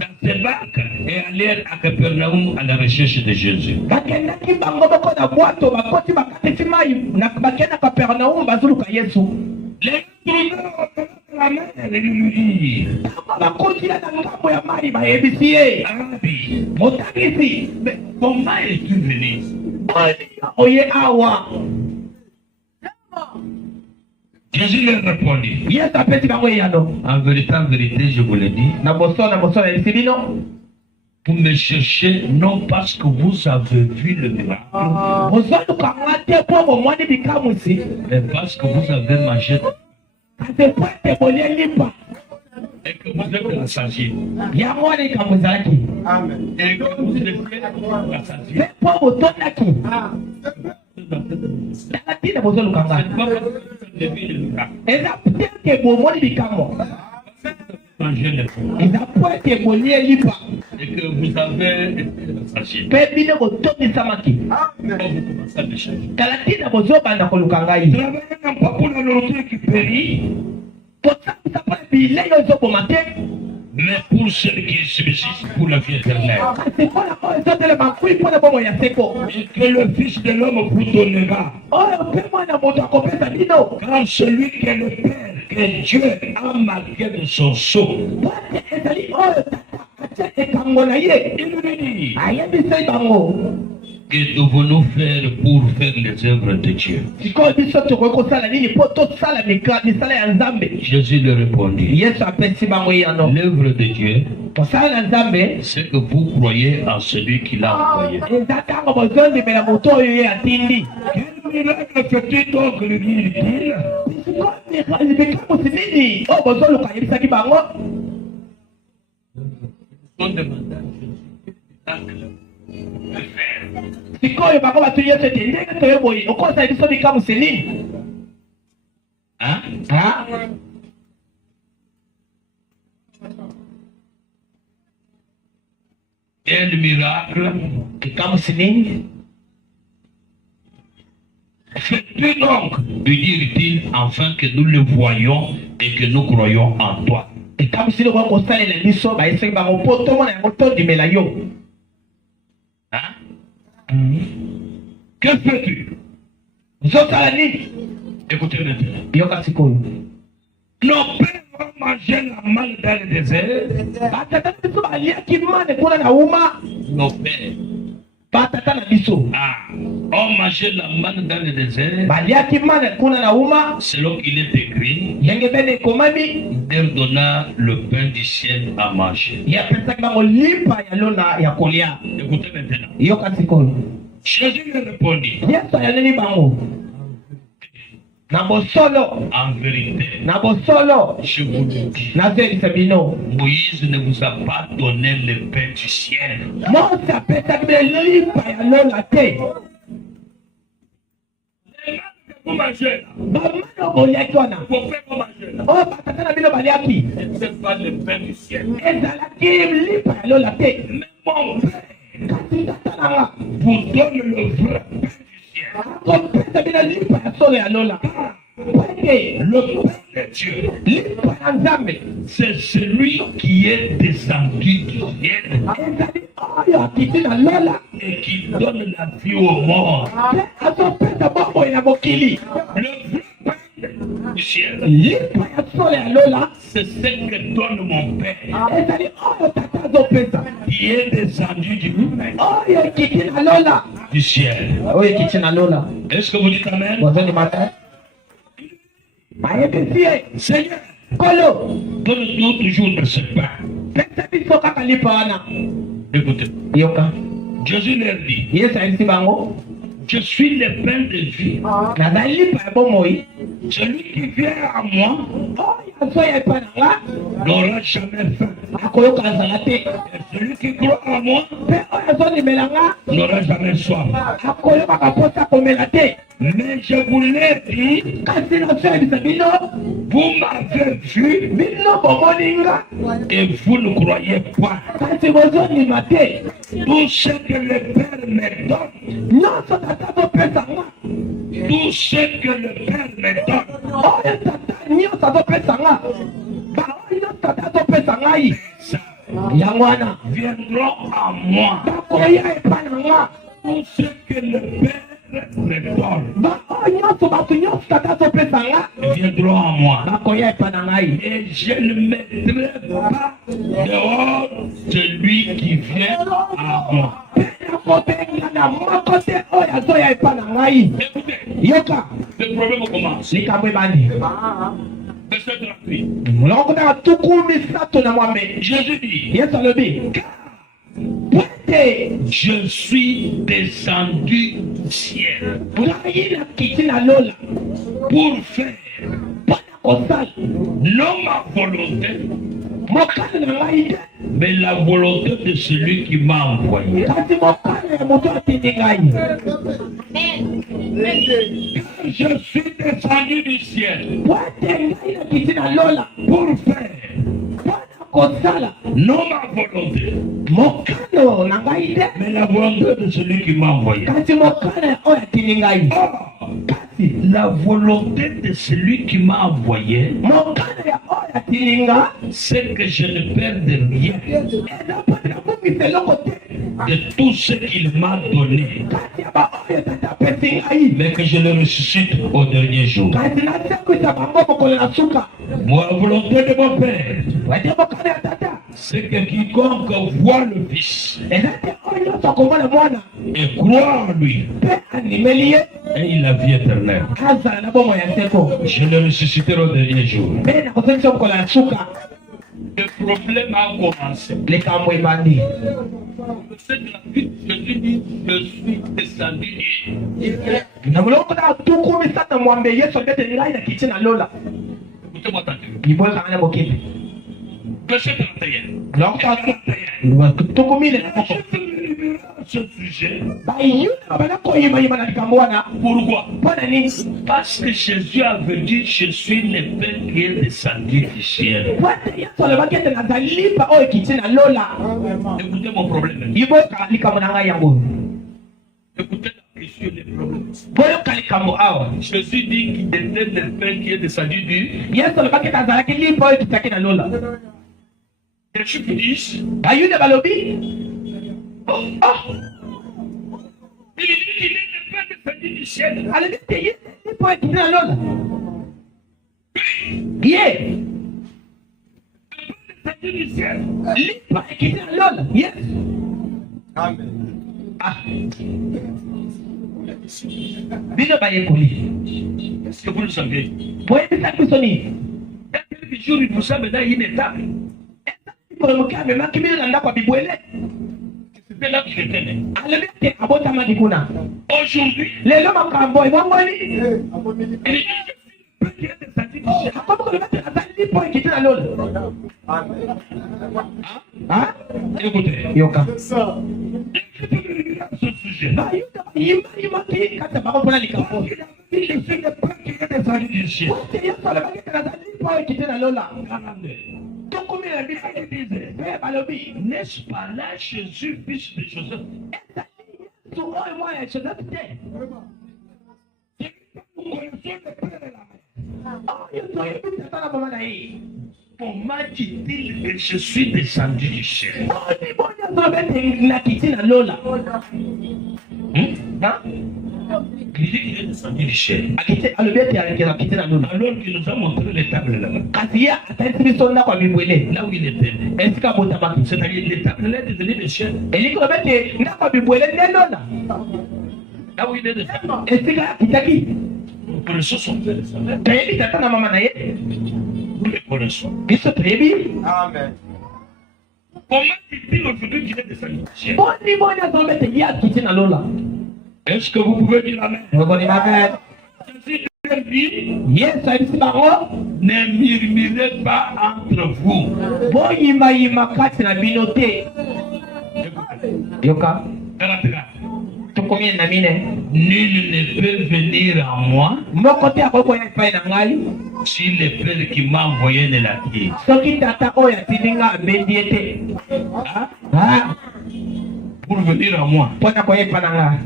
dans ces barques et allèrent à Capernaum à la recherche de Jésus. Les trouvèrent la mer et lui dirent, Rabbi, mais comment es-tu venu? Jésus leur répondit, en vérité, je vous le dis, vous me cherchez non parce que vous avez vu le miracle, mais parce que vous avez mangé et que vous êtes rassasiés. Amen. Et que vous êtes rassasiés. Et que vous avez été rassasiés. Vous commencez à me chercher. Travaillez non pas pour la nourriture qui périt, mais pour celle qui subsiste pour la vie éternelle. Et que le Fils de l'homme vous donnera. Car celui qui est le Père, que Dieu a marqué de son sceau, il lui dit, que devons-nous faire pour faire les œuvres de Dieu? Jésus lui répondit, l'œuvre de Dieu, c'est que vous croyez en celui qui l'a envoyé. Quel miracle fait-il donc, lui dit-il? On demanda à Jésus de faire. Quel miracle fais-tu donc, lui dit-il, afin que nous le voyions et que nous croyons en toi. Que fais-tu? Écoutez maintenant. Nos pères ont mangé la manne dans le désert. Nos pères ont mangé la manne dans le désert. Selon qu'il est écrit, il leur donna le pain du ciel à manger. Écoutez maintenant. Jésus lui répondit, en vérité, je vous le dis, Moïse ne vous a pas donné le pain du ciel. Vous mangez là. Vos pères vont manger là. C'est pas le pain du ciel. Mais mon père vous donne le vrai pain du ciel. Le pain de Dieu, c'est celui qui est descendu du ciel et qui donne la vie au monde. Le vrai pain du ciel, c'est ce que donne mon Père, qui est descendu du ciel. Est-ce que vous dites Amen? Seigneur, donne-nous toujours de ce pain. Écoutez, Jésus leur dit, je suis le pain de vie. Celui qui vient à moi n'aura jamais faim. Et celui qui croit en moi n'aura jamais soif. Mais je vous l'ai dit, vous m'avez vu et vous ne croyez pas. Tout ce que le Père me donne, tout ce que le Père me donne, viendront à moi. Tout ce que le Père me donne, viendront à moi. Et je ne mettrai pas dehors celui qui vient à moi. Écoutez, le problème commence. Verset 38. Jésus dit, je suis descendu du ciel pour faire non ma volonté, mais la volonté de celui qui m'a envoyé. Je suis descendu du ciel pour faire non ma volonté, mais la volonté de celui qui m'a envoyé. La volonté de celui qui m'a envoyé, c'est que je ne perde rien de tout ce qu'il m'a donné, mais que je le ressuscite au dernier jour. Moi, la volonté de mon Père, c'est que quiconque voit le Fils et croit en lui, et il a la vie éternelle. Je le ressusciterai au dernier jour. Le problème a commencé. C'est la vie de Jésus dit, je suis descendu. Écoutez-moi attentivement. Verset 31. Ce sujet. Pourquoi? Parce que Jésus avait dit, je suis le pain qui est descendu du ciel. Écoutez mon problème. Écoutez la question des problèmes. Jésus dit qu'il était le pain qui est descendu du ciel. Les Juifs disent, oh, il dit qu'il est le pain descendu du ciel. Descendu du ciel. Amen. Est-ce que vous le savez? Quelques jours, il vous savez dans une étape. C'était là qu'il était né. Aujourd'hui, il est écoutez, ce sujet. N'est-ce pas là Jésus, fils de Joseph? Comment dit-il que je suis descendu du ciel? Il dit qu'il est descendu du ciel. Alors qu'il nous a montré les tables là-bas. Là où il était. C'est-à-dire les tables là étaient devenues des ciel. Là où il est descendu. Nous connaissons son père et sa mère. Nous les connaissons. Amen. Comment dit-il aujourd'hui qu'il est descendu du ciel? Est-ce que vous pouvez dire Amen? Jésus dit, Ne murmurez pas entre vous. boyima kati na bino te. Yoka. Tukomie na mine. Nul ne peut venir à moi Moko te akoko ya epai na ngai. si le Père qui m'a envoyé ne l'a dit. Soki tata oyo atindinga abendi ye te. Pour venir à moi, Mpona koya epai na nga.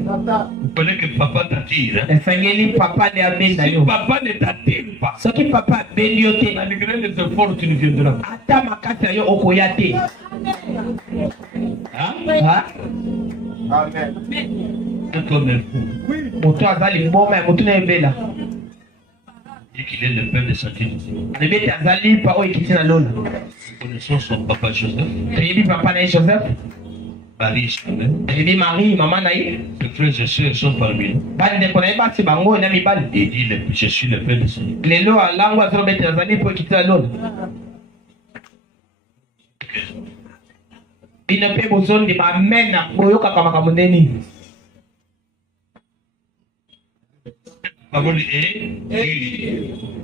vous connaissez que papa t'attire. Esengeli papa nde abenda Si yo. papa ne t'attire pas, Soki papa abendi yo te, malgré les efforts, tu ne viendras pas. ata makasi na yo okoya te. Cet homme est fou. Moto azali mboma ya motu na ebela. Il dit qu'il est le père de sa fille. Alobi ete azali pa oyo ekiti na lola. Nous connaissons son papa Joseph, Toyebi papa na ye Joseph. Marie, sa mère. Toyebi Marie mama na ye. Les frères et sœurs sont parmi nous. Bandeko na ye basi bango na mibali. Il dit je suis le père de sa fille. Lelo alango azoloba ete azali po ekiti na lola. Bino mpe bozondima amen na boyokaka makambo ndeni. Parole est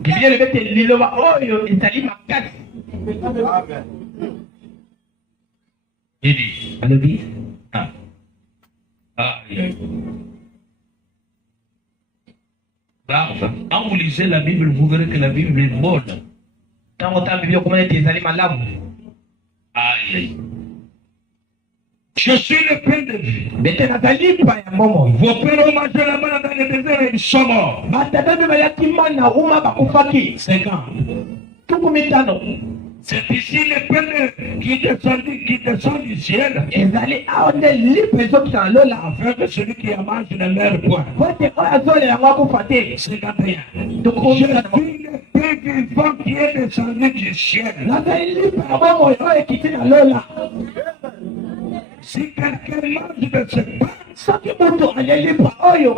Biblia elobi ete liloba oyo ezali makasi. il dit Alobi quand vous lisez la Bible, vous verrez que la Bible est bonne. ntango ta Biblia okomona ete ezali malamu. Aïe. Je suis le père de vie. Bete nazali pa ya momo. Vos pères ont mangé la manne dans le désert et ils sont morts. Batata mpe bayaki mana uma bakufaki 5 ans. tuku mitano. C'est ici le père qui descend du ciel Ezali awa nde lipa ezokita na lola afin que celui qui en mange ne meure point. po ete oyo azolela yango akufa te. 51. Tuku Je mitano. suis le père vivant qui est descendu du ciel. Nazali lipa ya momo oyo ekiti na lola. Si quelqu'un mange de ce pain, Soki moto alie lipa oyo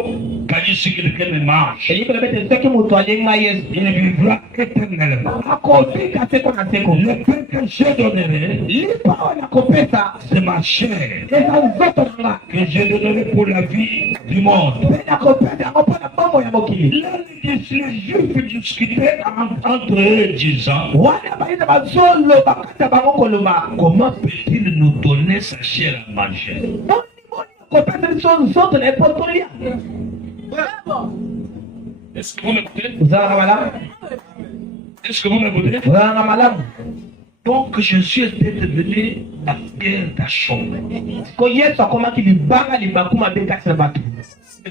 quand je dis que quelqu'un me mange, elipa elobi ete soki moto alinga Yesu il vivra éternellement. akobika seko na seko. Le pain que je donnerai, Lipa oyo nakopesa c'est ma chair eza nzoto na nga. que je donnerai pour la vie du monde. Mpe nakopesa yango mpona momo ya mokili. Là, les Juifs discutaient entre eux, disant, Wana bayina bazoloba kati ya bango koloba. comment peut-il nous donner sa chair à manger? Kopesa biso nzoto na epo tolia. Est-ce que vous m'écoutez? Ozalaka malamu. Est-ce que vous m'écoutez? Ozalaka malamu. Donc Jésus était devenu la pierre d'achoppement. Ko Yesu akomaki libanga libaku mabe kati na bato.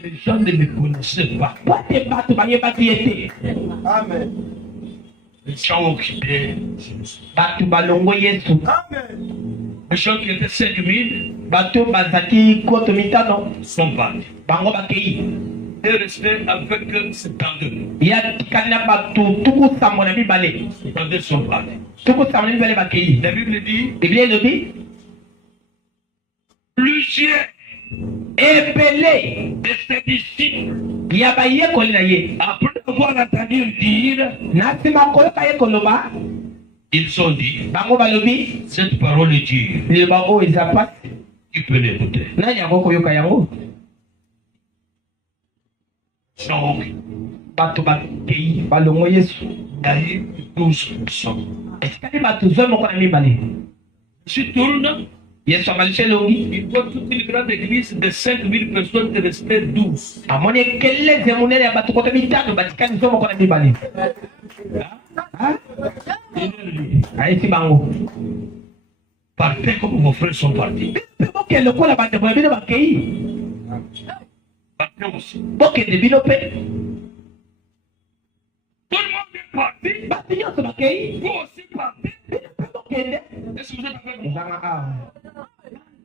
Les gens ne me connaissaient pas. Po ete bato bayebaki ye te. Amen. Les gens occupaient. Bato balongo Yesu. Les gens qui étaient 5000 Bato bazaki koto mitano. sont partis. Bango bakei. Et restaient avec 72. Ya tikali na bato tuku sambo na mibale. 72 sont partis. Tuku sambo na mibale bakei. La Bible dit, Biblia elobi plusieurs ebele de ses disciples, ya bayekoli na ye. après avoir entendu dire, Na nsima koyoka ye koloba ils ont dit, bango balobi cette parole est dure. liloba oyo eza pasi. Qui peut l'écouter? Nani yango koyoka yango? Donc, Bato bakei balongo Yesu. il y a eu 12 personnes. Etikali bato zoi moko na mibale. Je tourne, Yesu abalishe elongi. il voit toute une grande église de 5000 personnes et restait 12. Amoni ekeleze monene ya bato koto mitano batikali zoi moko na mibale. Ayesi bango. Partez comme vos frères sont partis. Mpe bokende lokola bandeko na bino bakei. Partez aussi. Bokende bino mpe. Tout le monde est parti. Bato nyonso bakei. Vous aussi partez. Bino mpe bokende. Est-ce que vous êtes avec moi? Ezanga awa.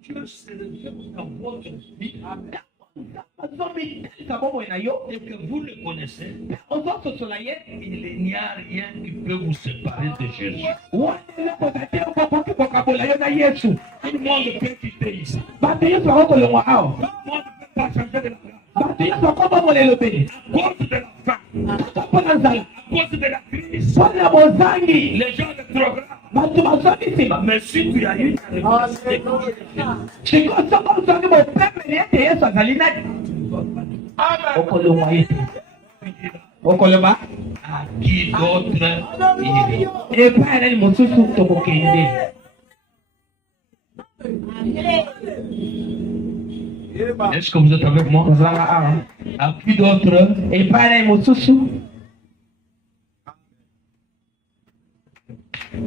Dieu s'est révélé dans votre vie Azomitalisa bomoi na yo. et que vous le connaissez. Ozososola ye. Il n'y a rien qui peut vous séparer de Jésus. Wana eloko zate okokoki kokabola yo na Yesu. Tout le monde peut quitter ici. Bato nyonso bakokolongwa awa. Tout le monde ne peut pas changer de la grâce. Bato nyonso bakobomola elobeli. À cause de la faim, Kaka mpona nzala. à cause de la crise, Mpona bozangi. les gens ne trop grands. Bato bazongi nsima. Mais si tu as eu la révélation, Sikoyo soko ozongi bopemeli ete Yesu azali nani. Okolongwa ye te. Okoloba À qui d'autre irait? epai nani mosusu tokokende. Est-ce que vous êtes avec moi? Kozanga awa À qui d'autre? epai nani mosusu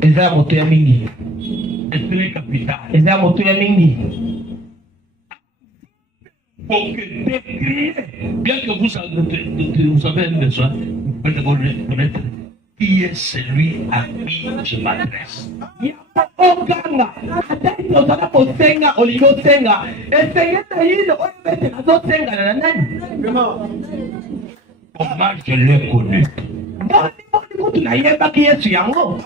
eza ya moto ya mingi, Esprit capital. eza ya moto ya mingi. Pour que décrire, bien que vous avez un besoin, vous pouvez connaître qui est celui à qui je m'adresse. Oganga atari tozala kosenga olingi osenga esengeta yino oyo bete nazosengana na nani. Comment je l'ai connu? Boni kutu nayebaki yesu yango.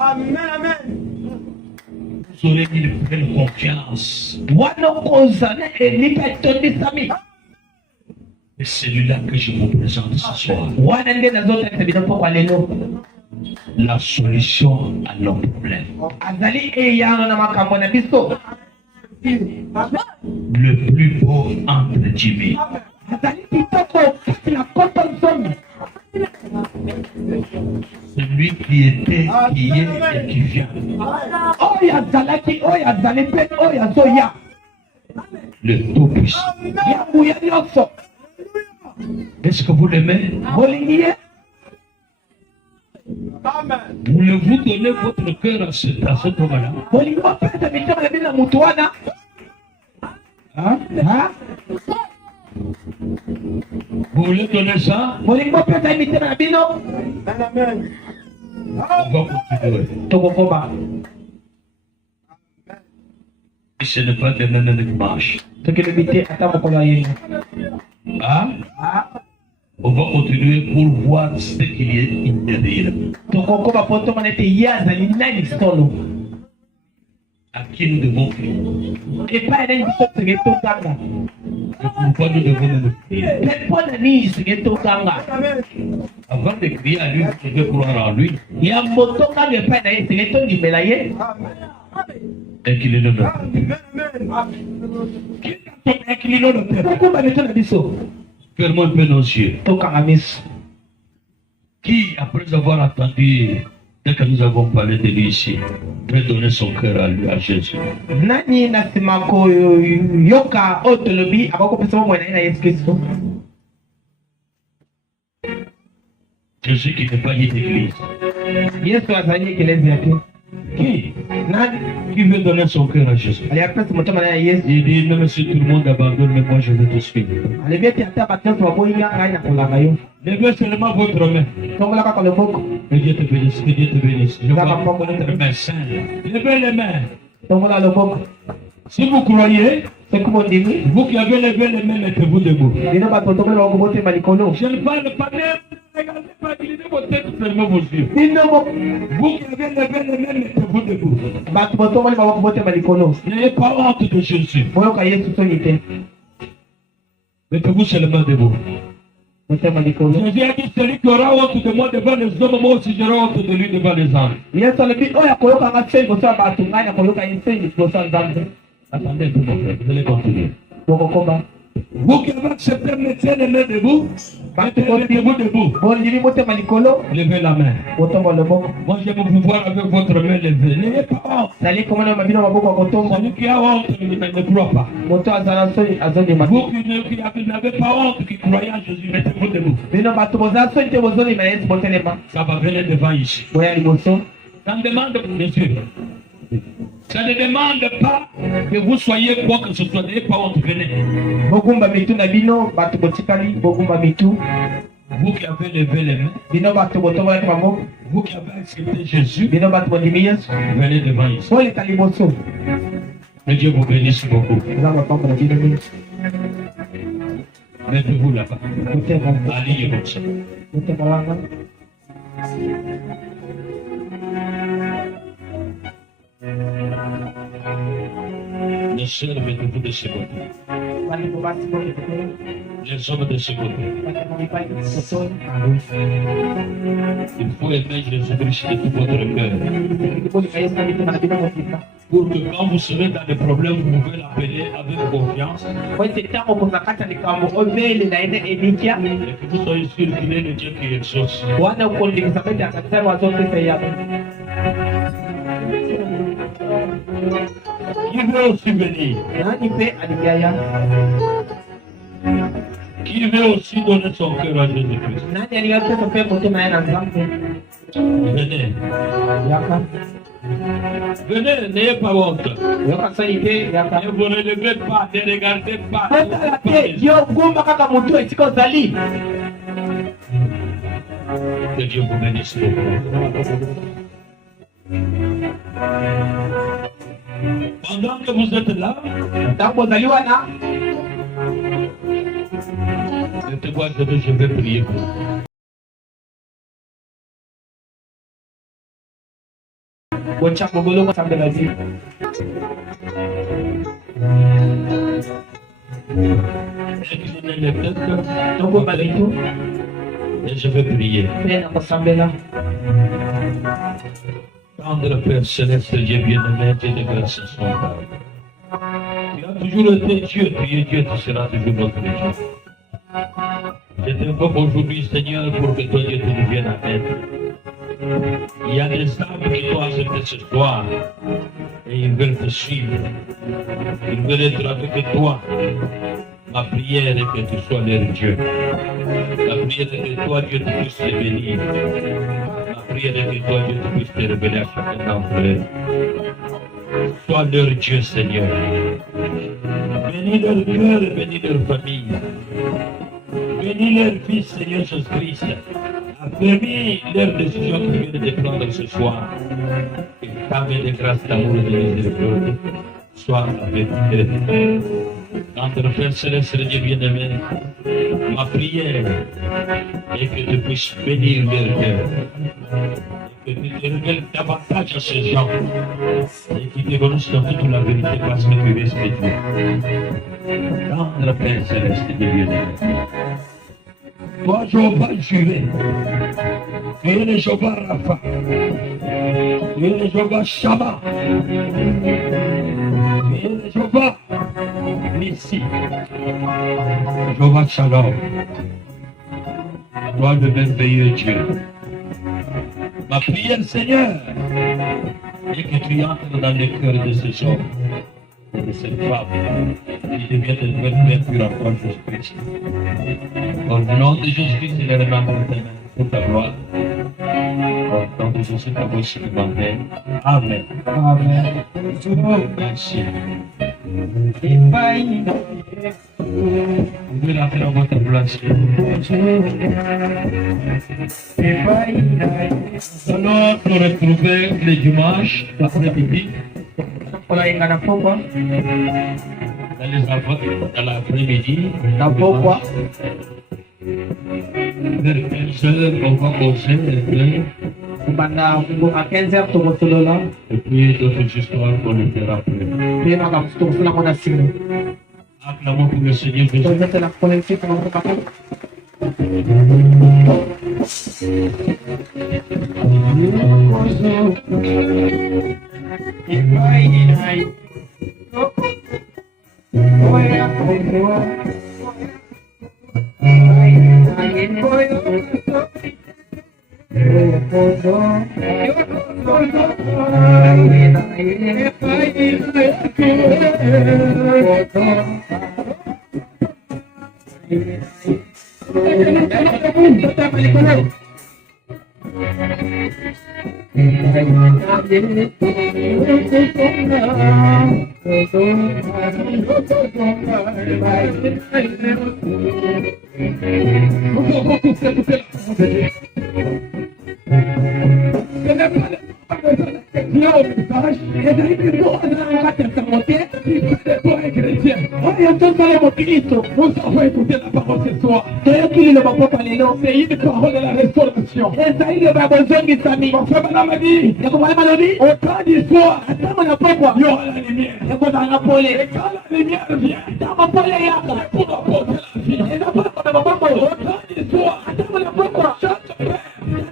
Vous aurez une pleine confiance. Wana okozala elipa etondisami. C'est celui-là que je vous présente ce soir. Wana nde nazotalisa bino pokwa lelo. La solution à nos problèmes. Azali eyano na makambo na biso. Le plus beau entre Jimmy. Azali kitoko kati na koto nzomi. Celui qui était, qui est et qui vient. Oyo azalaki, oyo azali mpe oyo azoya. Le Tout-Puissant. Yanguya nyonso. Est-ce que vous l'aimez? Bolingi ye. Voulez-vous donner votre cœur à cet homme-là? Bolingi opesa mitema na bino na mutu wana. Vous voulez donner ça? Bolingi opesa mitema na bino. On va continuer. Tokokoba. Et ce n'est pas demain le dimanche. Tokelobi te ata mokolo ya yini. On va continuer pour voir ce qu'il y a derrière. Tokokoba po tomona ete ye azali nani solo. À qui nous devons prier? Epai nani biso tosenge tokanga. Pourquoi nous devons nous prier? Mpe mpo na nini tosenge tokanga. Avant de crier à lui, vous devez croire en lui. Yambo tokanga epai na ye tosenge tondimela ye. Et qu'il est le même. Tokumba beto na biso. Fermons un peu nos yeux. Tokanga miso. Qui, après avoir attendu, dès que nous avons parlé de lui ici, peut donner son cœur à lui, à Jésus? Nani na nsima koyoka oyo tolobi akokopesa bomoi na ye na yesu kristo. Jésus qui n'est pas ni d'église. Yesu azali ekelezia te. Qui? Nani Qui veut donner son cœur à Jésus? aliyapesa motema na ya yesu. Il dit, même si tout le monde abandonne, mais moi je vais te suivre. Alebi ete ata bato nyonso baboyinga ngai nakolanga yo. Levez seulement votre main. Tombola kaka loboko. Que Dieu te bénisse, que Dieu te bénisse. Je vois votre main sainte. Levez les mains. Tombola loboko. Si vous croyez, Soki mondimi vous qui avez levé les mains, mettez-vous debout. bino bato tombola bango motema likolo. Je ne parle pas même. Regardez pas, inclinez votre tête, fermez vos yeux. Bino Vous qui avez levé les mains, mettez-vous debout. bato botomboli bango motema likolo. N'ayez pas honte de Jésus. Boyoka yesu soni te. Mettez-vous seulement debout. Motema likolo. Jésus a dit, celui qui aura honte de moi devant les hommes, moi aussi j'aurai honte de lui devant les anges. Yesu alobi oyo akoyokanga se liboso ya bato ngai nakoyoka ye se liboso ya nzambe. Attendez un peu, mon frère, vous allez continuer. Bokokoba. Vous qui avez accepté, mettez les mains debout. Mettez-vous debout. Bondimi motema likolo. Levez la main. Botomba loboko. Moi, je vais vous voir avec votre main levée. N'ayez pas honte. Nali komona mabino maboko ya kotomba. Celui qui a honte ne croit pas. Moto azala soni azondima. Vous qui n'avez pas honte, qui croyez en Jésus, mettez-vous debout. Bino bato bozala soni te bozondima yesu botelema. Ça va venir devant ici. Boya liboso. Ça ne demande, bien sûr. Ça ne demande pas que vous soyez quoi que ce soit. N'ayez pas honte, venez. Bogumba mitu na bino bato botikali bogumba mitu. Vous qui avez levé les mains, Bino bato botombola te maboko. vous qui avez accepté Jésus, Bino bato bondimi yesu. venez devant ici. Boleka liboso. Que Dieu vous bénisse beaucoup. Nzambe apambola bino mingi. Mettez-vous là-bas. Motema Allez comme ça. motema wanga. Les sœurs, mettez-vous de ce côté. Bandeko basi boke likolo. Les hommes de ce côté. Batema mipai kosoni. Il faut aimer Jésus-Christ de tout votre cœur. Boleka yesu na mitema na bino mosika. Pour que quand vous serez dans des problèmes, vous pouvez l'appeler avec confiance. kwete ntango kozakata likambo obele na ene elikya Et que vous soyez sûr qu'il est le Dieu qui exauce. wana okondimisa bete akatari wazopesa yabo Qui veut aussi venir? nani mpe aliyaya Qui veut aussi donner son cœur à Jésus-Christ? nani aliyapesa mpe motema ye na nzambe Venez. yaka Venez, n'ayez pas honte. yoka soni mpe yaka Ne vous relevez pas, ne regardez pas. otala te yo gumba kaka motu esika ozali Que Dieu vous bénisse beaucoup. Pendant que vous êtes là, ntango ozali wana mettez-moi à genoux, je vais prier pour vous. bocha mogolo kosambela zi Inclinez les têtes togomba bitu et je vais prier. mpe na kosambela Tendre Père Céleste, Dieu bien-aimé, Dieu de grâce et son Père. Tu as toujours été Dieu, tu es Dieu, tu seras toujours notre Dieu. Je t'invoque aujourd'hui, Seigneur, pour que toi, Dieu, tu deviennes à maître. Il y a des âmes qui t'ont accepté ce soir et ils veulent te suivre. Ils veulent être avec toi. Ma prière est que tu sois leur Dieu. La prière est que toi, Dieu, tu puisses les bénir. Ma prière est que toi, Dieu, tu puisses te révéler à chacun d'entre eux. Sois leur Dieu, Seigneur. Bénis leur cœur et bénis leur famille. Bénis leur fils, Seigneur Jésus-Christ. Affermis leur décision qu'ils viennent de prendre ce soir. Et ta main de grâce, d'amour et de miséricorde soit avec eux. Notre Père Céleste, Dieu bien-aimé, ma prière est que tu puisses bénir leur cœur. Et que tu te révèles davantage à ces gens. Et qu'ils te connaissent dans toute la vérité parce que tu es ce Dieu. Notre Père Céleste, Dieu bien-aimé. Toi, Jéhovah, juré. Tu es le Jéhovah Rapha. Tu es le Jéhovah Shama. Tu es le Jéhovah Nissi. Jéhovah Shalom. Toi, le merveilleux Dieu. Ma prière, Seigneur, est que tu entres dans le cœur de ces hommes et de ces femmes qui deviennent de nouvelles pur à toi, Jésus-Christ. Au nom de Jésus-Christ, il est le nom de pour ta gloire. Au nom de Jésus, ta voix supplémentaire. Amen. amen Merci. Vous pouvez rentrer dans votre place. Alors, nous retrouver le dimanche l'après-midi olainga na pokwa dans l'après-midi. na pokwa Vers 15h, on va causer un peu. kubanda à 15h tokosolola Et puis d'autres histoires qu'on le fera après. mpe makambo tokosala ngo na nsima Acclamons pour le Seigneur Jésus. tozatela mpona msika makokaka Vous avez écouté la parole ce soir. toyokili loba mpoka lelo C'est une parole de la restauration. ezali loba bozongisami Mon frère Madame a dit, yakobala malobi au temps d'histoire, ntango na pokwa il y aura la lumière. ekozalanga pole Et quand la lumière vient, ntango pole yaka pour apporter la vie. eza mpona komema bombo Au temps d'histoire, ntango na pokwa chaque père,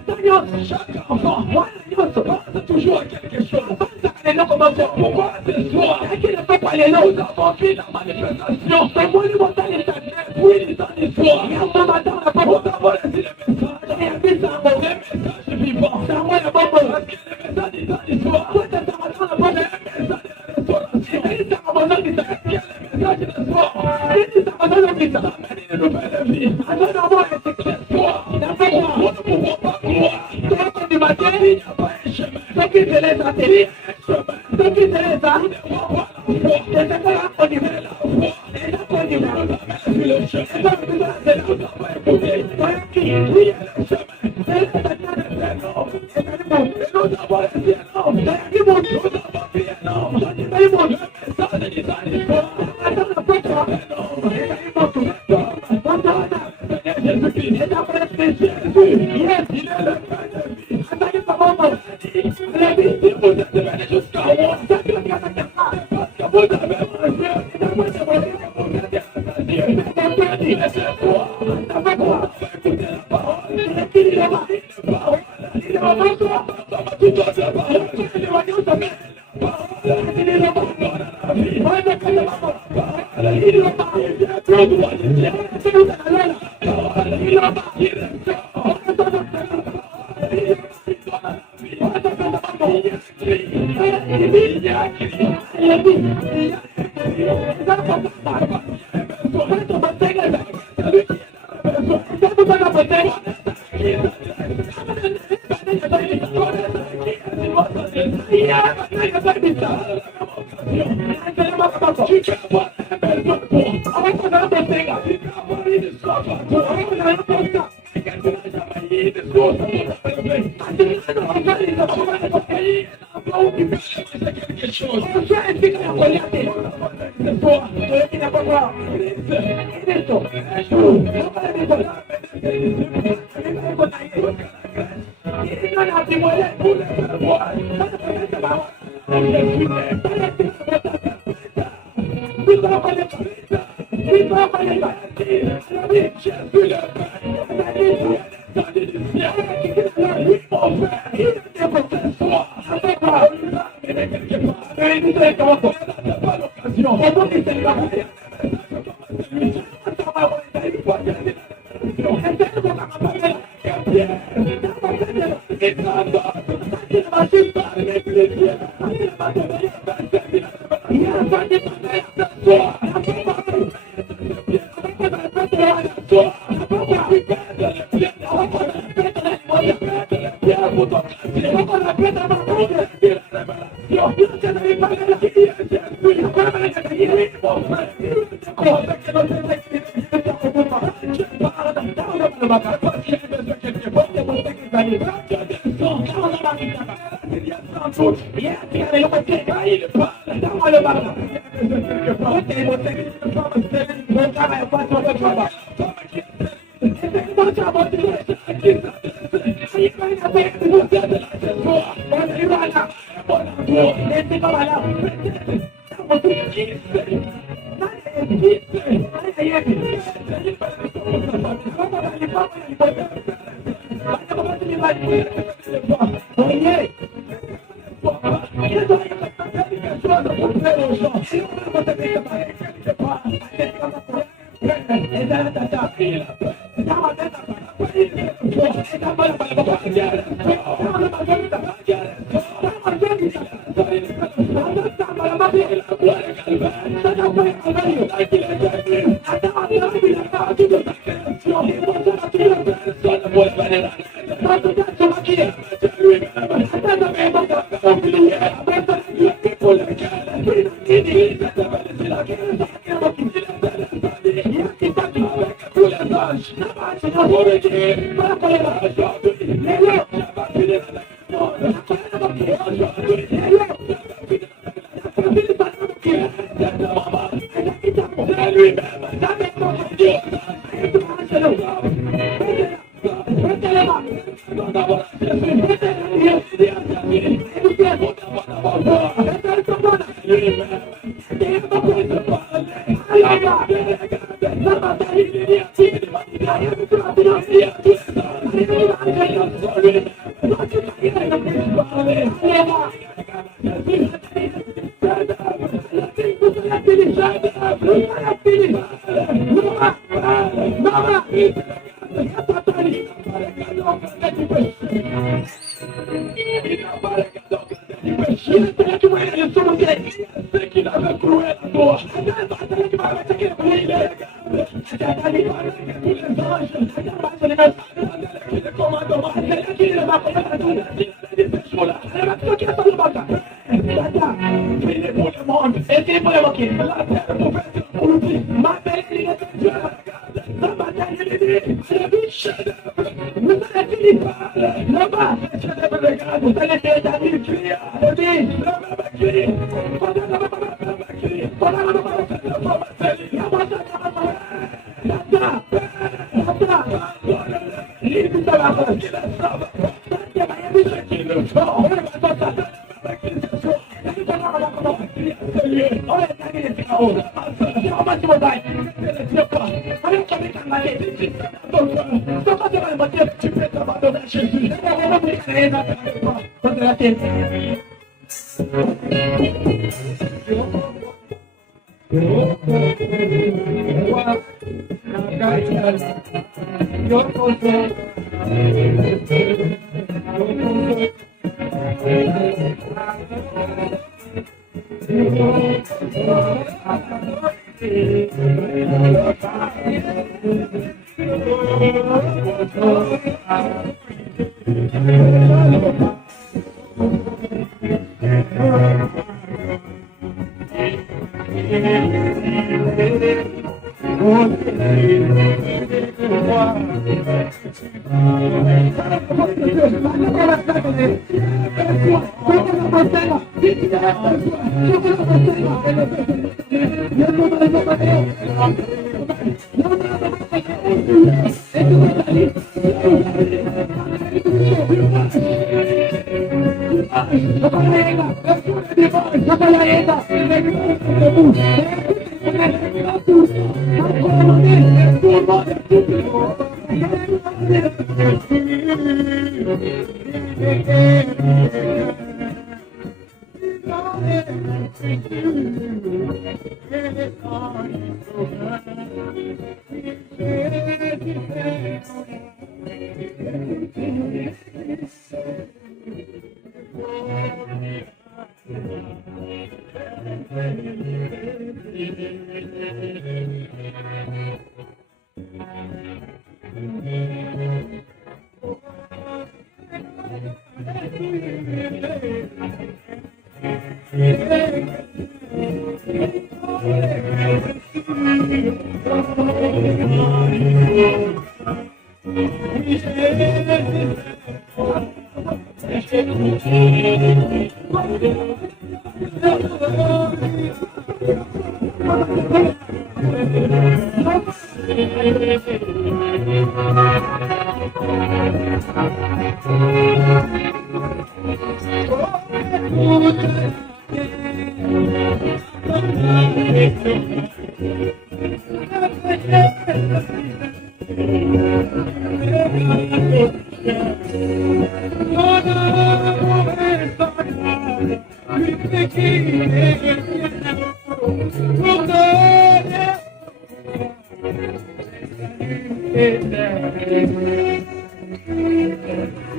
ata nyonso chaque enfant mwana nyonso pense toujours à quelque chose. avanzaka leloko commencer. Pourquoi ce soir? Qui ne peut pas les noms? Nous avons vu la manifestation. C'est moi le montant des sacrés. Oui, les temps d'histoire. Et en ce matin, on n'a pas nous avons laissé les messages. Et un peu ça, les messages vivants. C'est moi le bon mot. Parce que les messages des temps d'histoire. Toi, c'est ce matin, on n'a pas les messages de la restauration. Et c'est un moment qui s'appelle les messages de l'espoir. Et c'est un moment qui s'amène une nouvelle vie. Alors, on va laisser l'espoir. D'abord, nous ne pouvons pas croire. Toi, du matin, il n'y a pas un chemin. Ceux qui se laissent atterrir, ceux qui se laissent atterrir, ne voient pas la foi. Et c'est là qu'on y met la foi. Et là qu'on y met la foi. Sur le chemin. Et là, c'est là qu'on va écouter. Toi qui est le chemin. C'est le Seigneur de l'homme. Et nous avons laissé un homme. Nous avons pris un homme. Le message de l'histoire. Attends, on n'a pas toi. Un homme. Et Jésus-Christ. Et après, c'est Jésus. Yes, il est le pain de vie. Attendez, comment on dit? La vie, si vous êtes venu jusqu'à moi, c'est que parce que vous avez mangé. Et d'après ce moment, vous êtes à Dieu. Et c'est toi. D'après quoi? Écoutez la parole. Il est la parole. Il est vraiment toi. Tu dois la parole. Il est vraiment ta mère. Il est le bon dans la vie. Moi, je connais la parole. Il est le bon. Il est le bon. Il est le bon. Il est le bon.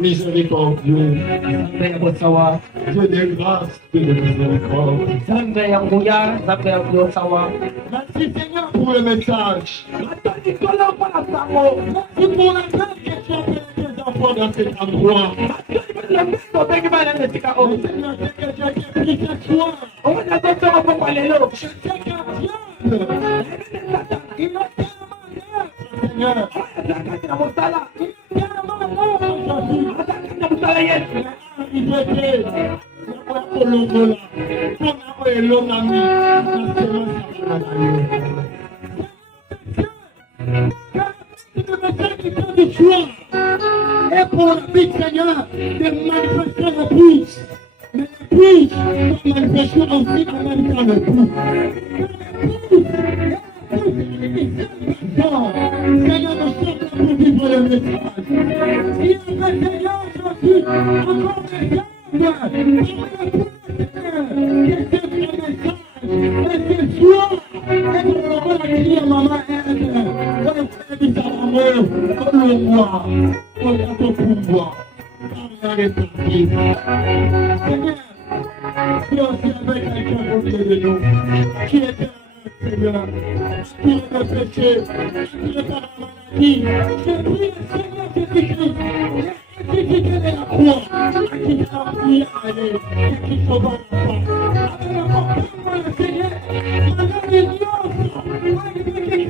Miséricordieux, Dieu de grâce, Dieu de miséricorde. Merci Seigneur pour le message. Merci pour la grâce que tu as fait tes enfants dans cet endroit. Seigneur, c'est que tu as été pris ce soir. Je sais que Dieu, il a tellement l'air, Seigneur. Il a tellement l'air, Jésus. Il veut que Colombo là, l'homme ami, et pour la vie, Seigneur, de manifester le plus. Mais le plus, pour manifester aussi en même temps le plus. Seigneur, nous sommes là pour vivre le message. Il y a Seigneur, Jésus, encore des hommes, et ce soir, gloire, regarde ton pouvoir. Par la répartie. Seigneur, tu es aussi avec quelqu'un au milieu de nous, qui était Seigneur, qui est le péché, qui est par la maladie. Je prie, Seigneur Jésus-Christ, ressuscité de la croix, qui t'a appris à aller, et qui sauva l'enfant. Avec l'enfant, le Seigneur, malgré les nuances, malgré les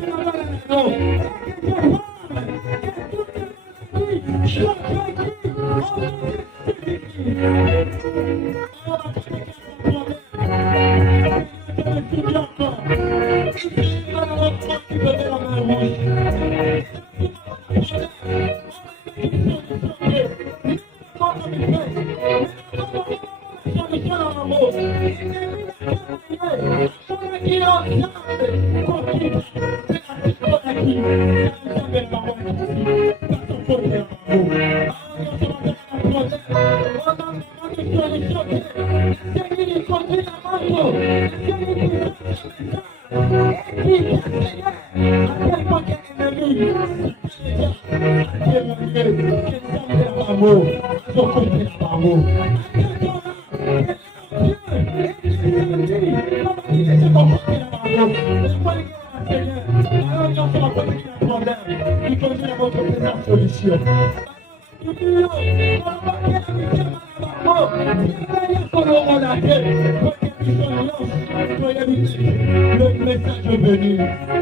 non, le message est venu,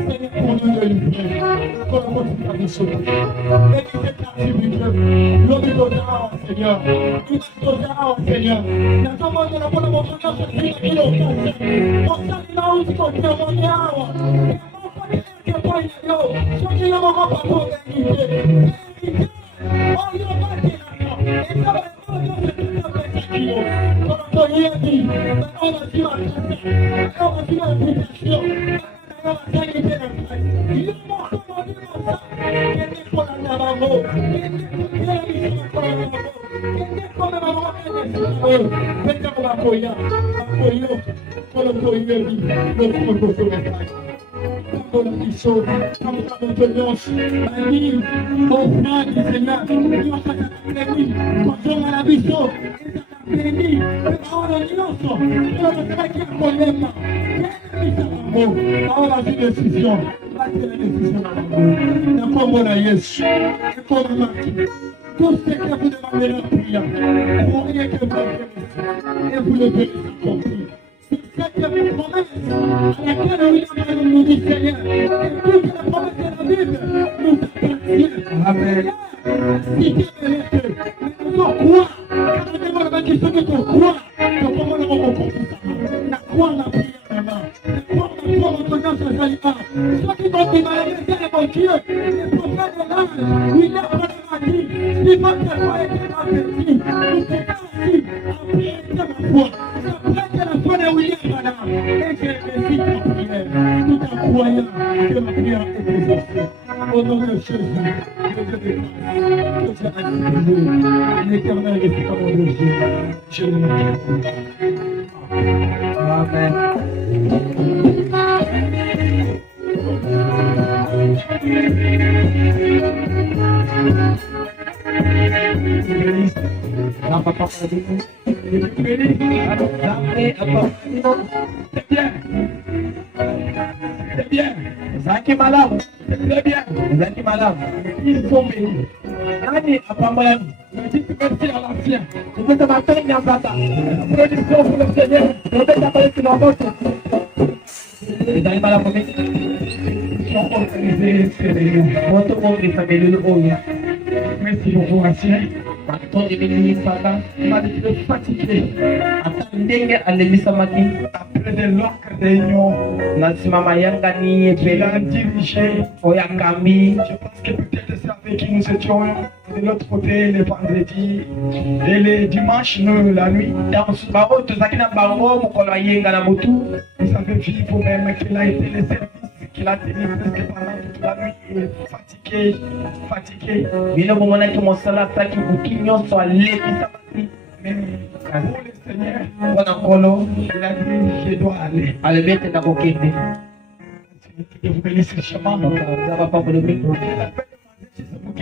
Seigneur, pour nous délivrer, pour notre tradition. Et qui s'est activé, l'homme est donnant, Seigneur, tout est donnant, Seigneur. La demande de la bonne montagne, c'est ce qui est au cas. On s'est là où tu continues à monter. Et on va dire que moi, ce qui est au pas pour l'unité. On y va, et ça va être un message. Comme on y a dit, on va dire on va dire l'application, on va qualité de presse. Il est mort comme on dit comme ça. Il est pour la Navajo. Il est pour la mission pour la Navajo. Il est pour la Navajo. C'est comme la Koya. La Koya, pour le Koya, le Koya sur la taille. Comme la mission, comme la maintenance, la vie, au frère du Seigneur, il va s'attaquer lui, quand on a la mission, béni, le parole de l'innocent, le vrai qui est problème. Ahora sí decisión, hace la decisión a la no como la Yesu, no como la Maki. Tout ce que vous demandez la prière, pour rien que vous avez et vous le avez compris. C'est cette promesse à laquelle William nous dit Seigneur, et toute la promesse de la Bible nous appartient. Amen. Si Dieu me laisse, mais nous en croire, quand on demande la question de ton croire, de comment nous avons compris ça, la croix, la prière, la main. Ceux qui vont démarrer mon Dieu, les prophètes de l'âge, il a vraiment dit, si votre foi était ma petit, vous pouvez aussi apprêter ma foi. J'apprête la foi de William, madame, et j'ai réussi ma prière, tout en croyant que ma prière est exaucée. Au nom de Jésus, que Dieu déclare, que j'ai accepté, l'éternel est comme mon Dieu, je le remercie. Amen. C'est bien. Zaki malade. C'est bien. Zaki malade. Ils sont bénis. Nani apamani. Merci à l'ancien. Je veux te m'attendre à Bata. Production pour le Seigneur. Je vais t'appeler sur la moto. Vous allez mal à combien? Ils sont organisés ces réunions. Votre monde est familier au Oya. Merci beaucoup, ancien. Maintenant, je vais lui parler. Il m'a dit de fatigué. Attendez, allez-y, après de longues réunions, il a dirigé Oyakami. Je pense que peut-être c'est avec qui nous étions de l'autre côté les vendredis et les dimanches, nous, la nuit. Vous savez vivre vous-même qu'il a été le service qu'il a tenu presque pendant toute la nuit. Il est fatigué. Même pour le Seigneur, il a dit je dois aller. Je vous bénisse richement.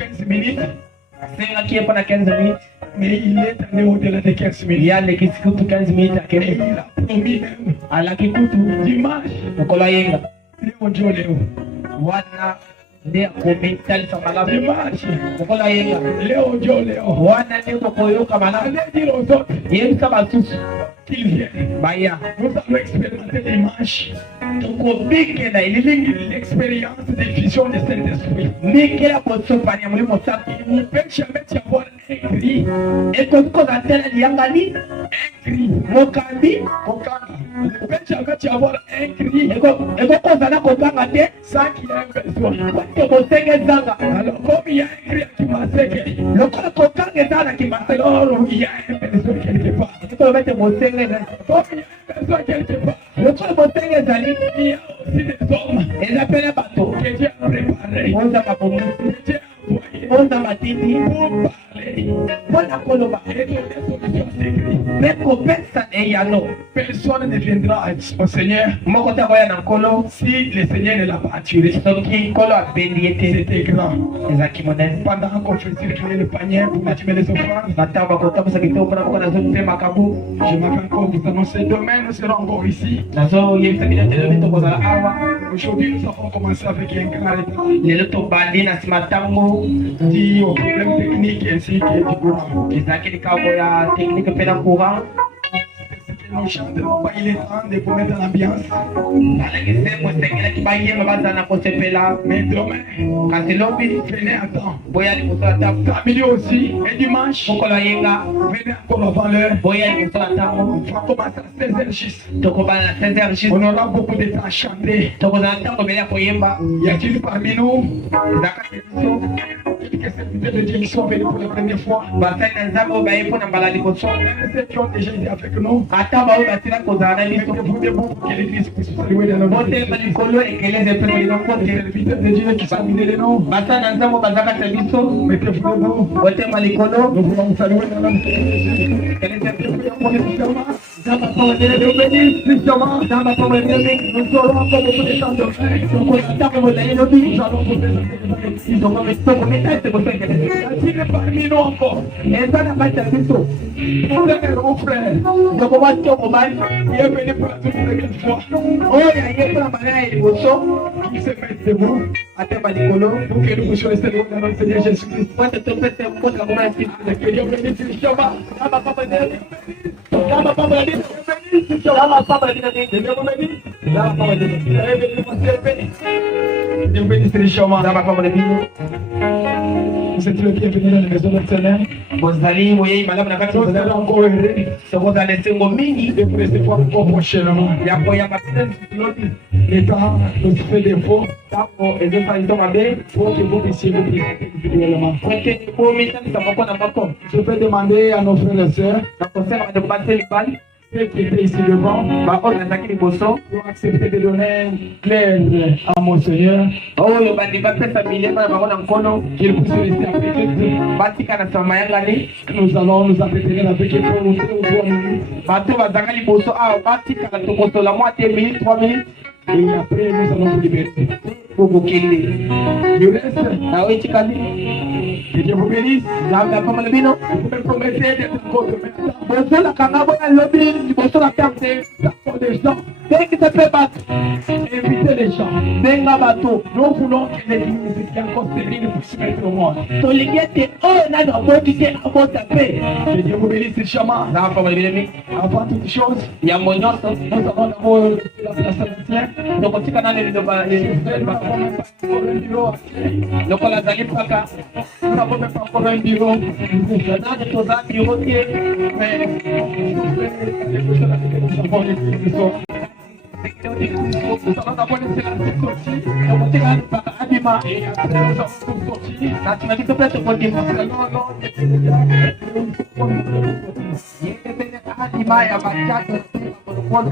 15 minutes, asengaki ye mpona 15 minutes mais il est allé au-delà de 15 minutes. ye alekisi kutu 15 minutes Et akende il a promis même alaki kutu dimanche, mokolo ayenga Léo Joe Léo. wana nde akomi talisa malamu Dimanche, mokolo ayenga Léo Joe Léo. wana nde kokoyoka malamu Allez dire aux autres yebisa basusu qu'ils viennent. baya Nous allons expérimenter dimanche tokobikela elilingi l'expérience de fusion de Saint-Esprit. mikela kosopanya molimo safi Il ne peut jamais y avoir un cri, ekoki kozala liyangani un cri. mokambi Il ne peut jamais y avoir un cri ekokozala koganga te sans qu'il y ait un besoin. kote kosenge ezanga Alors, comme il y a un cri qui m'a séqué, lokola koganga ezala na kimaselo alors il y a un besoin quelque part. ekoloba ete bosenge ezali Comme il y a un besoin quelque part, lokola bosenge ezali il y a aussi des hommes eza pene bato que Dieu a préparés, oza babongisi que Dieu a envoyés oza matindi pour parler mpona koloba et donner solution à ces cris. mpe kopesa eyano Personne ne viendra au Seigneur moko te akoya na nkolo si le Seigneur ne l'a pas attiré. soki nkolo abendi ye te C'était grand. ezalaki monene Pendant qu'on fait circuler le panier pour mettre les offrandes, na ntango bakotambusaki te mpona moko nazope makambo je m'attends encore vous annoncer. Demain, nous serons encore ici. nazoyebisa bino te lobi tokozala awa Aujourd'hui, nous avons commencé avec un grand retard lelo tobandi na nsima ntango dû aux problèmes techniques ainsi que du courant. ezalaki likambo ya teknike mpe na courant Nos chants de pas il est temps de vous mettre en ambiance. balakise kosengelaki bayemba bazala na kosepela Mais demain, kasi lobi venez à temps. boya liboso ya ntango Samedi aussi et dimanche, mokolo ayenga venez encore avant l'heure. boya liboso ya ntango On va commencer à 16h juste. tokobana na 16h juste On aura beaucoup de temps à chanter. tokozala ntango ebele ya koyemba Y a-t-il parmi nous ezalaka biso quelques serviteurs de Dieu qui sont venus pour la première fois? basali na nzambe oyo baye mpona mbala liboso Même ceux qui ont déjà été avec nous. ata baoyo basila kozala na biso Mettez-vous debout pour que l'église puisse saluer dans notre botelema likolo ekeleze mpe molino Les kote serviteurs de Dieu qui sont venus de nous. basali na nzambe oyo bazalaka te biso Mettez-vous debout. botelema likolo Nous voulons vous saluer dans notre Jésus. ekeleze mpe Pour les puissamment. Nzamba pamoja Dieu bénisse puissamment. Nzamba pamoja Dieu bénisse. Nous aurons encore beaucoup de temps de faire. tokoza ntango bozali lobi Nous allons vous présenter tokoma tokometa ete bosekeleze Y a-t-il parmi nous encore eza na kati ya biso frère ou frère tokoba tokobali qui est venu pour la toute première fois, oyo aye mpona mbala ya liboso qui se met debout atemba likolo pour que nous puissions rester debout dans notre Seigneur Jésus-Christ. po ete topesa mposa koma ya siku Que Dieu bénisse puissamment. Nzamba pamba Dieu Nzamba pamba Dieu Nzamba pamba Dieu Dieu vous bénisse. Nzamba pamba Dieu Dieu bénisse richement. Nzamba pamba Dieu Vous êtes le bienvenu dans la maison de l'Éternel. bozali boyei malamu na kati Nous bozali serons encore heureux tokozala esengo mingi de vous recevoir encore prochainement. ya koyamba pene lisusu lobi Le temps nous fait défaut ntango ezosala liso mabe pour que vous puissiez vous présenter individuellement. po ete bomisalisa moko na moko Je peux demander à nos frères et sœurs na kosala bato base libali ceux qui étaient ici devant baoyo bazalaki liboso pour accepter de donner clair à mon Seigneur, oyo bandi bapesa milema na bango na nkolo qu'il puisse rester avec eux. batika na nsima mayangani Nous allons nous entretenir avec eux pour 2 ou 3 minutes. bato bazalaka liboso awa batikala tokosola mwa te minute 3 minutes Et après, nous allons vous libérer. bokokende Du reste, na oyo etikali que Dieu vous bénisse. nzambe apamala bino Vous me promettez d'être encore demain. bozolaka nga bona lobi liboso na ntango Pour des gens, bengisa mpe bato invitez les gens. benga bato Nous voulons que l'église qui est encore stérile puisse mettre au monde. tolingi ete oyo nani aboti te abota mpe Que Dieu vous bénisse richement. nzambe apamala bino mingi Avant toute chose, yambo nyonso nous allons d'abord laisser la place à l'ancien. tokotika nani liloba Nous n'avons même pas encore un bureau. lokola azali mpaka Nous n'avons même pas encore un bureau. nani toza biro te Mais nous avons l'église ce soir. Nous allons d'abord laisser la petite sortie. tokotika nani mpaka abima Et après, nous allons tout sortir. na nsima biso mpe tokodima yete pene abima ya bachato na monokolo